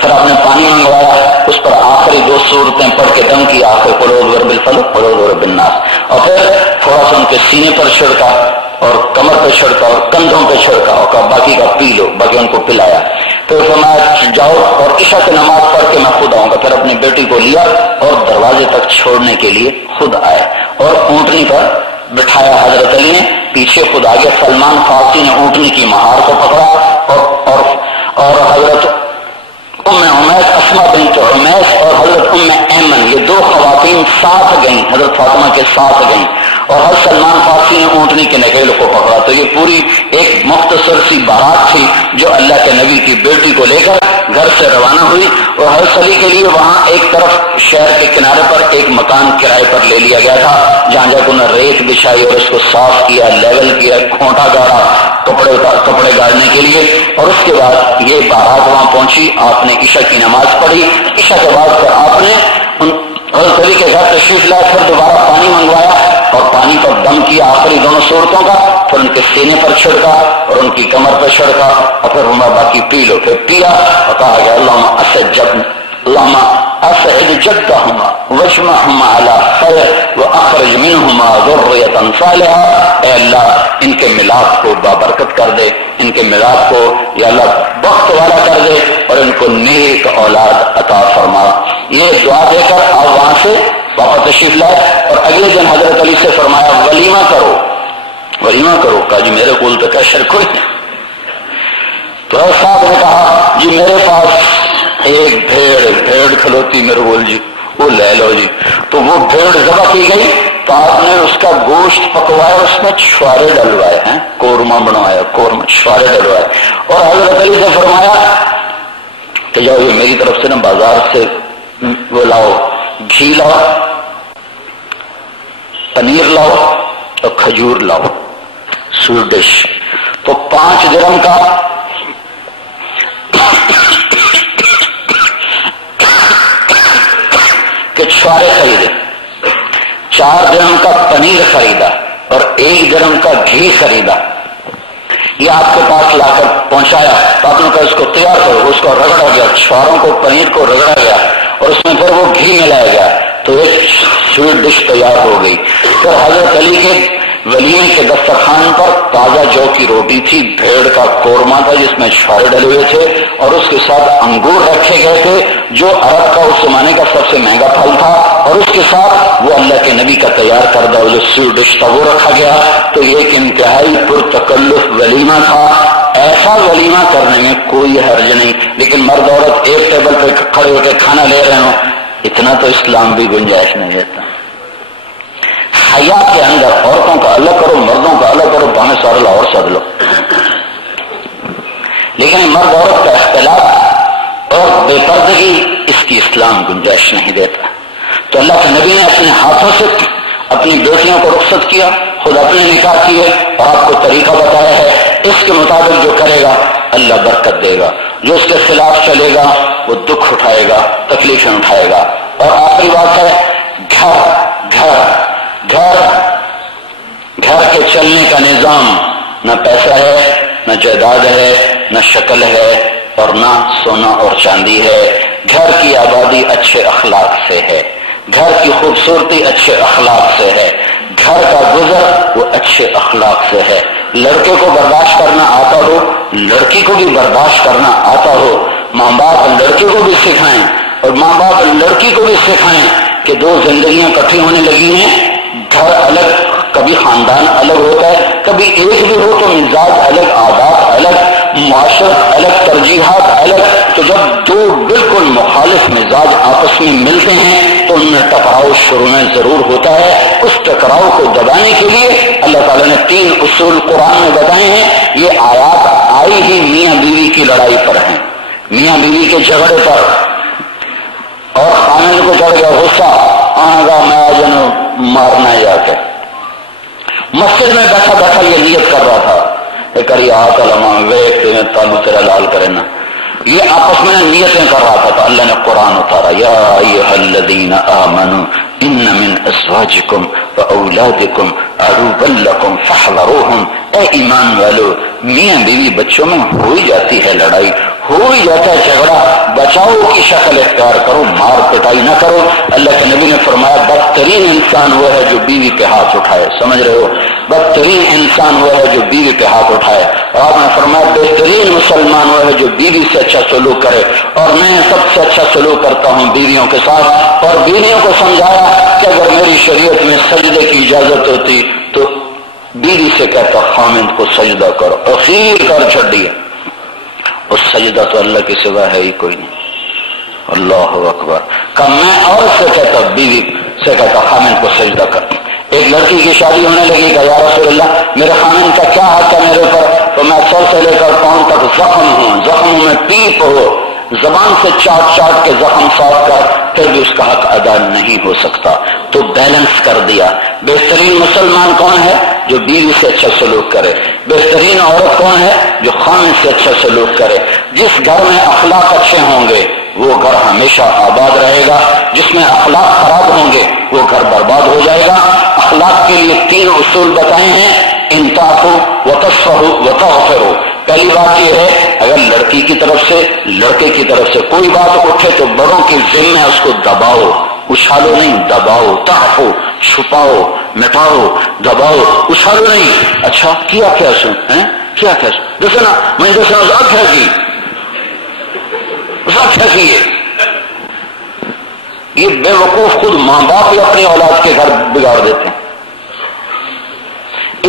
پھر آپ نے پانی منگوایا، اس پر آخری 2 سورتیں پڑھ کے دم کی، آخر قل اعوذ برب الفلق قل اعوذ برب الناس، اور پھر تھوڑا سا ان کے سینے پر چھڑکا اور کمر پہ چھڑکا اور کندھوں پہ چھڑکا اور کہا باقی کا پی لو، باقی ان کو پلایا. پھر فرمایا جاؤ اور عشاء کی نماز پڑھ کے میں خود آؤں گا. پھر اپنی بیٹی کو لیا اور دروازے تک چھوڑنے کے لیے خود آئے اور اونٹنی پر بٹھایا. حضرت علی نے پیچھے خود آگے، سلمان فارسی نے اونٹنی کی مہار کو پکڑا اور حضرت ام عمیس اسما بنت عمیس اور حضرت ام ایمن یہ 2 خواتین ساتھ گئیں، حضرت فاطمہ کے ساتھ گئیں، اور حضرت سلمان فارسی نے اونٹنی کے نکیل کو پکڑا. تو یہ پوری ایک مختصر سی بارات تھی جو اللہ کے نبی کی بیٹی کو لے کر گھر سے روانہ ہوئی. اور حضرت علی کے لیے وہاں ایک طرف شہر کے کنارے پر ایک مکان کرائے پر لے لیا گیا تھا، جہاں جا کے انہوں نے ریت بچھائی اور اس کو صاف کیا، لیول کیا، کھونٹا گاڑا کپڑے گاڑنے کے لیے. اور اس کے بعد یہ بارات وہاں پہنچی، آپ نے عشاء کی نماز پڑھی. عشاء کے بعد پھر آپ نے حضرت علی کے گھر تشریف لایا، پھر دوبارہ پانی منگوایا اور پانی پر دم کیا آخری 2 صورتوں کا. پھر ان کے سینے پر چھڑکا اور ان کی کمر پر چھڑکا اور پھر ہمارا باقی پی لو. پھر پیا اور کہا گیا اللہم اسعد جدہما واجمعہما علی خیر واخرج منہما ذریۃ صالحہ. اے اللہ ان کے ملاپ کو بابرکت کر دے، ان کے ملاپ کو یا اللہ بخت والا کر دے اور ان کو نیک اولاد عطا فرما. یہ دعا دے کر آپ وہاں سے واپس تشریف لائے اور اگلے دن حضرت علی سے فرمایا ولیمہ کرو، ولیمہ کرو. کہا جی میرے کول تو کیا شرک ہوئی. تو صاحب نے کہا جی میرے پاس ایک بھیڑ کھلوتی میرے کول جی، وہ لے لو جی. تو وہ بھیڑ ذبح کی گئی تو آپ نے اس کا گوشت پکوایا، اس میں چھوارے ڈلوائے ہیں، قورمہ بنوایا، قورمہ چھوارے ڈلوائے. اور حضرت علی سے فرمایا کہ جاؤ یہ میری طرف سے نا بازار سے وہ لاؤ، گھی لاؤ، پنیر لاؤ اور کھجور لاؤ، سویٹ ڈش. تو 5 درہم کا کہ چھوارے خریدے، 4 درہم کا پنیر خریدا اور 1 درہم کا گھی خریدا. یہ آپ کے پاس لا کر پہنچایا. تو آپ نے کہا اس کو تیار کرو، اس کو رگڑا گیا، چھواروں کو پنیر کو رگڑا گیا اور اس میں پھر وہ گھی ملایا گیا تو ایک سویٹ ڈش تیار ہو گئی. پھر حضرت علی کے ولیمے کے دسترخوان پر تازہ جو کی روٹی تھی، بھیڑ کا قورمہ تھا جس میں چھوارے ڈلے ہوئے تھے اور اس کے ساتھ انگور رکھے گئے تھے جو عرب کا اس زمانے کا سب سے مہنگا پھل تھا، اور اس کے ساتھ وہ اللہ کے نبی کا تیار کردہ جو سویٹ ڈش تھا وہ رکھا گیا. تو یہ ایک انتہائی پرتکلف ولیمہ تھا. ایسا ولیمہ کرنے میں کوئی حرج نہیں، لیکن مرد عورت ایک ٹیبل پہ کھڑے ہو کے کھانا لے رہے ہوں اتنا تو اسلام بھی گنجائش نہیں دیتا. حیا کے اندر عورتوں کا الگ کرو، مردوں کا الگ کرو، بانے سارے لاؤ اور سد لو، لیکن مرد عورت کا اختلاط اور بے پردگی اس کی اسلام گنجائش نہیں دیتا. تو اللہ کے نبی نے اپنے ہاتھوں سے اپنی بیٹیوں کو رخصت کیا، خود اپنے نکاح کیے اور آپ کو طریقہ بتایا ہے. اس کے مطابق جو کرے گا اللہ برکت دے گا، جو اس کے خلاف چلے گا وہ دکھ اٹھائے گا، تکلیفیں اٹھائے گا. اور آخری بات ہے گھر کے چلنے کا نظام نہ پیسہ ہے، نہ جائیداد ہے، نہ شکل ہے، اور نہ سونا اور چاندی ہے۔ گھر کی آبادی اچھے اخلاق سے ہے، گھر کی خوبصورتی اچھے اخلاق سے ہے، گھر کا گزر وہ اچھے اخلاق سے ہے۔ لڑکے کو برداشت کرنا آتا ہو، لڑکی کو بھی برداشت کرنا آتا ہو، ماں باپ لڑکے کو بھی سکھائیں اور ماں باپ لڑکی کو بھی سکھائیں کہ دو زندگیاں اکٹھی ہونے لگی ہیں، گھر الگ، کبھی خاندان الگ ہوتا ہے، کبھی ایک بھی ہو تو مزاج الگ، عادات الگ، معاشرت الگ، ترجیحات الگ۔ تو جب دو بالکل مخالف مزاج آپس میں ملتے ہیں تو ان میں ٹکراؤ شروع میں ضرور ہوتا ہے۔ اس ٹکراؤ کو دبانے کے لیے اللہ تعالیٰ نے 3 اصول قرآن میں بتائے ہیں۔ یہ آیات آئی ہی میاں بیوی کی لڑائی پر ہیں، میاں بیوی کے جھگڑے پر، اور خامد کو چڑھ گیا غصہ، آگا میں آج مارنا جا کے مسجد میں بیٹھا بیٹھا یہ نیت کر رہا تھا کری تالو تیرا لال کرے نا، یہ آپس میں نیتیں کر رہا تھا۔ تو اللہ نے قرآن اتارا، یا ایھا الذین آمنوا ان من ازواجکم واولادکم عدوا لکم فاحذروہم۔ اے ایمان والو، میاں بیوی بچوں میں ہو ہی جاتی ہے لڑائی، ہو ہی جاتا ہے جھگڑا، بچاؤ کی شکل اختیار کرو، مار پٹائی نہ کرو۔ اللہ کے نبی نے فرمایا بدترین انسان وہ ہے جو بیوی پہ ہاتھ اٹھائے، سمجھ رہے ہو؟ بدترین انسان وہ ہے جو بیوی پہ ہاتھ اٹھائے۔ اور آپ نے فرمایا بہترین مسلمان وہ ہے جو بیوی سے اچھا سلوک کرے، اور میں سب سے اچھا سلوک کرتا ہوں بیویوں کے ساتھ۔ اور بیویوں کو سمجھایا کہ اگر میری شریعت میں سجدے کی اجازت ہوتی تو بیوی سے کہتا خامد کو سجدہ کرو، اخیر کر چھڑ دیا، اس سجدہ تو اللہ کے سوا ہے ہی کوئی نہیں۔ اللہ اکبر کہ میں عورت سے کہتا، بیوی سے کہتا خامد کو سجدہ کر۔ ایک لڑکی کی شادی ہونے لگی کہ یا رسول اللہ میرے خامد کا کیا حق ہے میرے پر؟ تو میں سر سے لے کر پاؤں تک زخم ہوں، زخموں میں پیپ ہو، زبان سے چاٹ چاٹ کے زخم صاف کر، پھر بھی اس کا حق ادا نہیں ہو سکتا۔ تو بیلنس کر دیا۔ بہترین مسلمان کون ہے؟ جو بیوی سے اچھا سلوک کرے۔ بہترین عورت کون ہے؟ جو خامد سے اچھا سلوک کرے۔ جس گھر میں اخلاق اچھے ہوں گے وہ گھر ہمیشہ آباد رہے گا، جس میں اخلاق خراب ہوں گے وہ گھر برباد ہو جائے گا۔ اخلاق کے لیے 3 اصول بتائے ہیں، انصافوا وتصفحوا وتغفروا۔ پہلی بات یہ ہے اگر لڑکی کی طرف سے لڑکے کی طرف سے کوئی بات اٹھے تو بڑوں کے ذمہ اس کو دباؤ، اچھالو نہیں، دباؤ، تعفو، چھپاؤ، مٹاؤ، دباؤ، اچھالو نہیں۔ اچھا کیا کیا سن کیا کیا سن دسنا میں دسنا کیا کی کیا کیے۔ یہ بے وقوف خود ماں باپ ہی اپنی اولاد کے گھر بگاڑ دیتے ہیں۔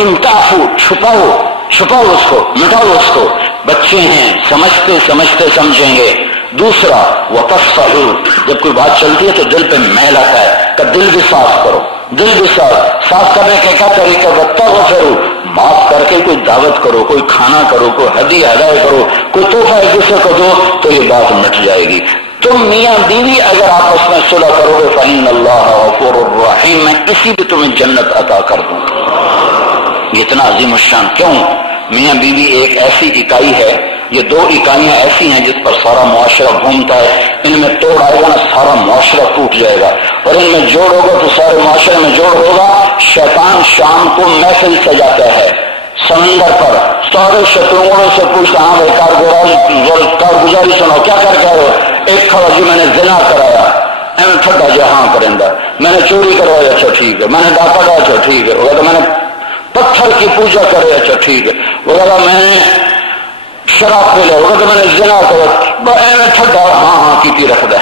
انتافو، چھپاؤ، چھپاؤ اس کو، مٹاؤ اس کو، بچے ہیں سمجھتے سمجھتے سمجھیں گے۔ دوسرا وتصفحوا، جب کوئی بات چلتی ہے تو دل پہ میل آتا ہے کہ دل بھی صاف کرو، دل بھی صاف کرنے کے کیا طریقہ؟ وتغفروا، معاف کر کے کوئی دعوت کرو، کوئی کھانا کرو، کوئی ہدیہ ہدایت کرو، کوئی تحفہ ایک دوسرے کو دو تو یہ بات مٹ جائے گی۔ تم میاں بیوی اگر آپس میں صلح کرو گے فإن اللہ غفور الرحیم، میں اسی پہ تمہیں جنت عطا کر دوں۔ یہ اتنا عظیم الشان کیوں؟ میاں بیوی ایک ایسی اکائی ہے، یہ 2 اکائیاں ایسی ہیں جس پر سارا معاشرہ گھومتا ہے۔ ان میں توڑ آئے گا نا سارا معاشرہ ٹوٹ جائے گا، اور ان میں جوڑ ہوگا تو سارے معاشرے میں جوڑ ہوگا۔ شیطان شام کو محفل سجاتا ہے سمندر پر، سارے شترنگوں سے پوچھتا ہاں بھائی کارگزاری سنو، کیا کر کے ہو؟ ایک کھڑا جی میں نے زنا کرایا، ٹھڈا جی ہاں کرندہ، میں نے چوری کروایا، اچھا ٹھیک ہے، میں نے ڈاکہ ڈالا، اچھا ٹھیک ہے، وہ کہتا میں نے پتھر کی پوجا کرے، اچھا ٹھیک ہے، وہ کہتا میں نے شراب پی لیا، وہ کہتا میں نے زنا کرا، ٹھڈا ہاں ہاں کی رکھ دے۔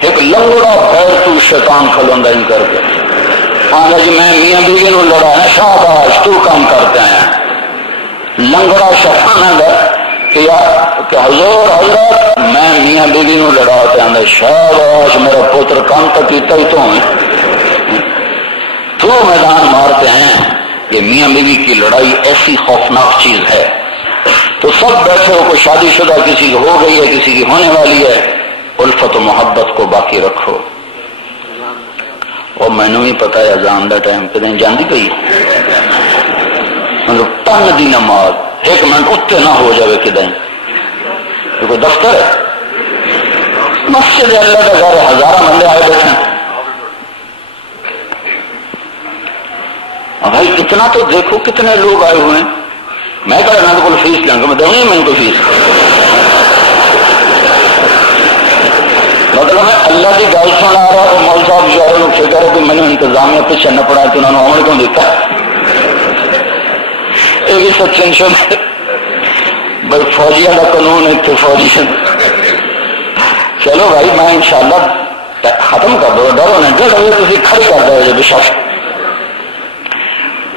ایک لنگڑا پیر تو شیطان کھلوندا ان کر کے آنا جی میں میاں بیوی نو لڑا ہے، شاباش تو کام کرتے ہیں۔ لنگڑا شیطان ہے کہ حضور حضرت میں میاں بیوی نو لڑا تے آندا شاباش میرا پوتر کام تو کیتا ہی تو ہے، تو میدان مارتے ہیں۔ یہ میاں بیوی کی لڑائی ایسی خوفناک چیز ہے۔ تو سب بیٹھے ہو، کوئی شادی شدہ کسی کی ہو گئی ہے، کسی کی ہونے والی ہے، الفت و محبت کو باقی رکھو۔ اور مینوں بھی پتا ہے اذان دا ٹائم کدیں جاندی پئی، مطلب تن دی نماز 1 منٹ اتنے نہ ہو جائے کدیں، کوئی دفتر ہے، مسجد اللہ کا گھر، ہزارہ بندے آئے بیٹھے ہیں۔ بھائی اتنا تو دیکھو کتنے لوگ آئے ہوئے ہیں، میں کہا میں تو فیس لوں گا، میں دوں گی میں کو فیس، مطلب میں اللہ کی گل سنا رہا اور مول صاحب بچارے کو فکر ہے کہ میں نے انتظامیہ پیچھے نہ پڑا تو انہوں نے عمر کیوں دیتا. یہ بھی سچ انشاء بھائی فوجیوں کا قانون ہے کہ فوجی. چلو بھائی میں انشاءاللہ ختم کر دو، ڈرو نہیں ڈر تھی کھڑی کر دو بے شک.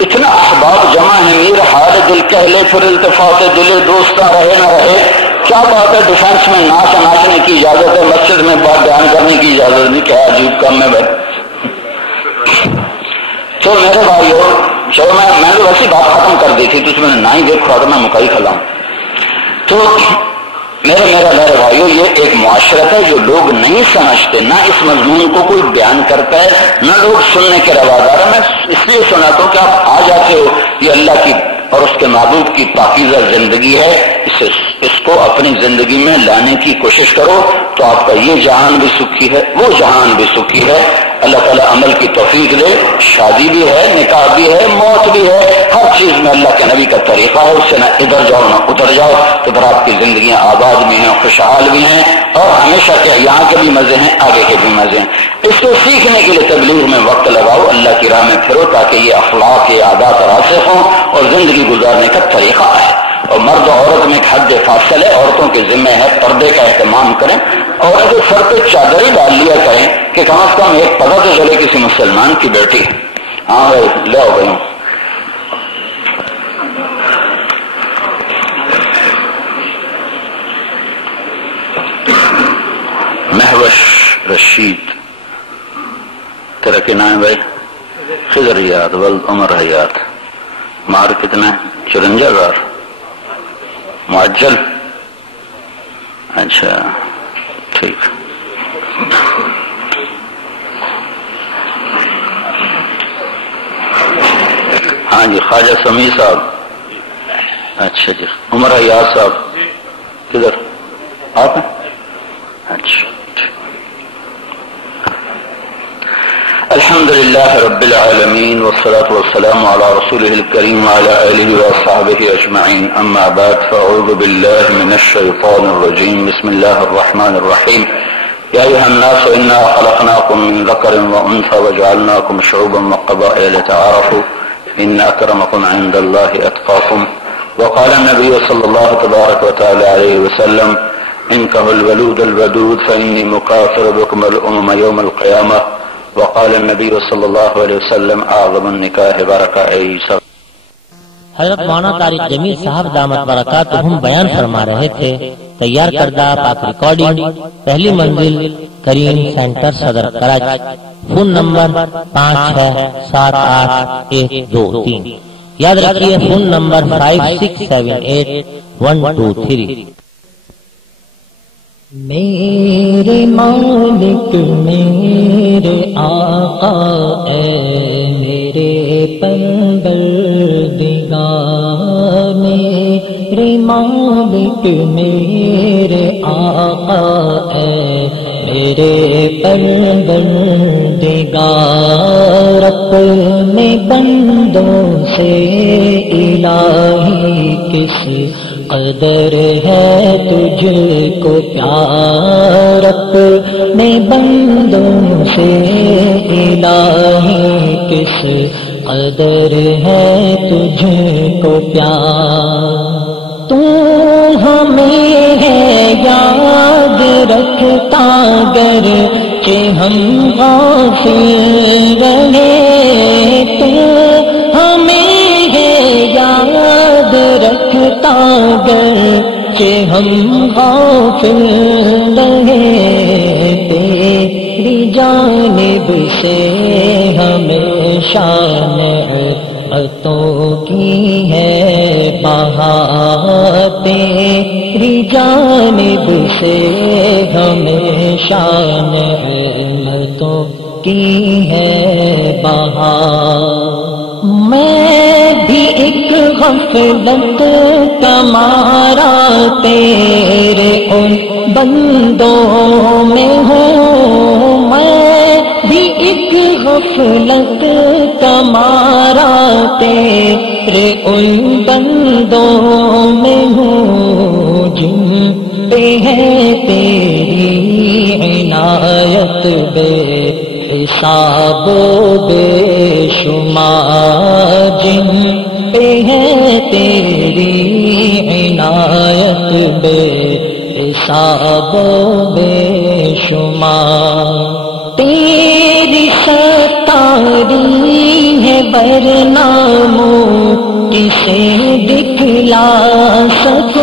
اتنا احباب جمع ہے، میر حال دل کہہ لے پھر التفات دل دوستاں رہے نہ رہے. کیا بات ہے ڈیفینس میں ناچنے کی اجازت ہے، مسجد میں بات بیان کرنے کی اجازت نہیں، کیا عجیب کام ہے بھائی. تو میرے بھائیو چلو میں تو ویسی بات ختم کر دی تھی، تو اس میں نہ ہی دیکھو اگر میں مکئی کھلاؤں. تو میرے بھائیو یہ ایک معاشرت ہے جو لوگ نہیں سمجھتے، نہ اس مضمون کو کوئی بیان کرتا ہے نہ لوگ سننے کے روادار ہیں. میں اس لیے سناتا ہوں کہ آپ آ جاتے ہو، یہ اللہ کی اور اس کے محبوب کی پاکیزہ زندگی ہے، اس کو اپنی زندگی میں لانے کی کوشش کرو تو آپ کا یہ جہان بھی سکھی ہے، وہ جہان بھی سکھی ہے. اللہ تعالیٰ عمل کی توفیق دے. شادی بھی ہے، نکاح بھی ہے، موت بھی ہے، ہر چیز میں اللہ کے نبی کا طریقہ ہے، اس سے نہ ادھر جاؤ نہ ادھر جاؤ، تو پھر آپ کی زندگیاں آباد بھی ہیں، خوشحال بھی ہیں، اور ہمیشہ کے یہاں کے بھی مزے ہیں، آگے کے بھی مزے ہیں. اس کو سیکھنے کے لیے تبلیغ میں وقت لگاؤ، اللہ کی راہ میں پھرو تاکہ یہ اخلاق یہ عادات راسخ ہوں اور زندگی گزارنے کا طریقہ آئے. اور مرد و عورت میں ایک حد فاصل ہے، عورتوں کے ذمہ ہے پردے کا اہتمام کریں، عورتیں سر پہ چادر ہی ڈال لیا کریں کہ کم از کم ایک پتہ تو چلے کسی مسلمان کی بیٹی. ہاں بھائی لے ہو گئی ہوں. محوش رشید تیرا کیا نام ہے بھائی؟ خضر حیات ولد عمر حیات. مار کتنا 54,000 معجل. اچھا ٹھیک. ہاں جی خواجہ سمیع صاحب. اچھا جی عمر حیات صاحب کدھر آپ ہیں؟ اچھا الحمد للہ رب العالمین والصلاة والسلام على رسوله الكريم وعلى آله وصحبه اجمعین. اما بعد فاعوذ باللہ من الشیطان الرجیم. بسم اللہ الرحمن الرحیم. یا ایھا الناس انا خلقناکم من ذکر وانثى وجعلناکم شعوبا وقبائل لتعارفوا ان اکرمکم عند اللہ اتقاکم. وقال النبی صلی اللہ تبارک وتعالی علیہ وسلم انکحوا الولود الودود فانی مکافر بکم الامم یوم القیامہ. وقال النبی صلی اللہ علیہ وسلم اعظم النکاح برکہ عیسی. حضرت مولانا طارق جمیل صاحب دامت برکاتہم بیان فرما رہے تھے. تیار کردہ پاک ریکارڈنگ پہلی منزل کریم سینٹر صدر کراچی. Phone number 56788123. یاد رکھیے فون نمبر 56788123. میرے مالک میرے آقا اے میرے پروردگار. میرے مالک میرے آقا اے میرے پروردگار. اپنے بندوں سے الہی کس قدر ہے تجھ کو پیار. اپنے بندوں سے الہی کس قدر ہے تجھ کو پیار. تو ہمیں ہے یاد رکھتا گر کہ ہم غافل رہے. تو ہمیں ہے یاد رکھتا گر کہ ہم غافل رہے. تیری جانب سے ہمیشہ نعمتوں کی ہے بہار. تیری جانب سے ہمیشہ نعمتوں کی ہے بہار. میں بھی ایک غفلت کا مارا تیرے ان بندوں میں ہوں. میں بھی ایک غفلت کا مارا تیرے ان بندوں میں ہوں جن پہ ہے تیری عنایت بے حساب و بے شمار، جن پہ ہے تیری عنایت بے حساب و بے شمار۔ تیری ستاری ہے ورنہ منہ کسے دکھلا سکوں،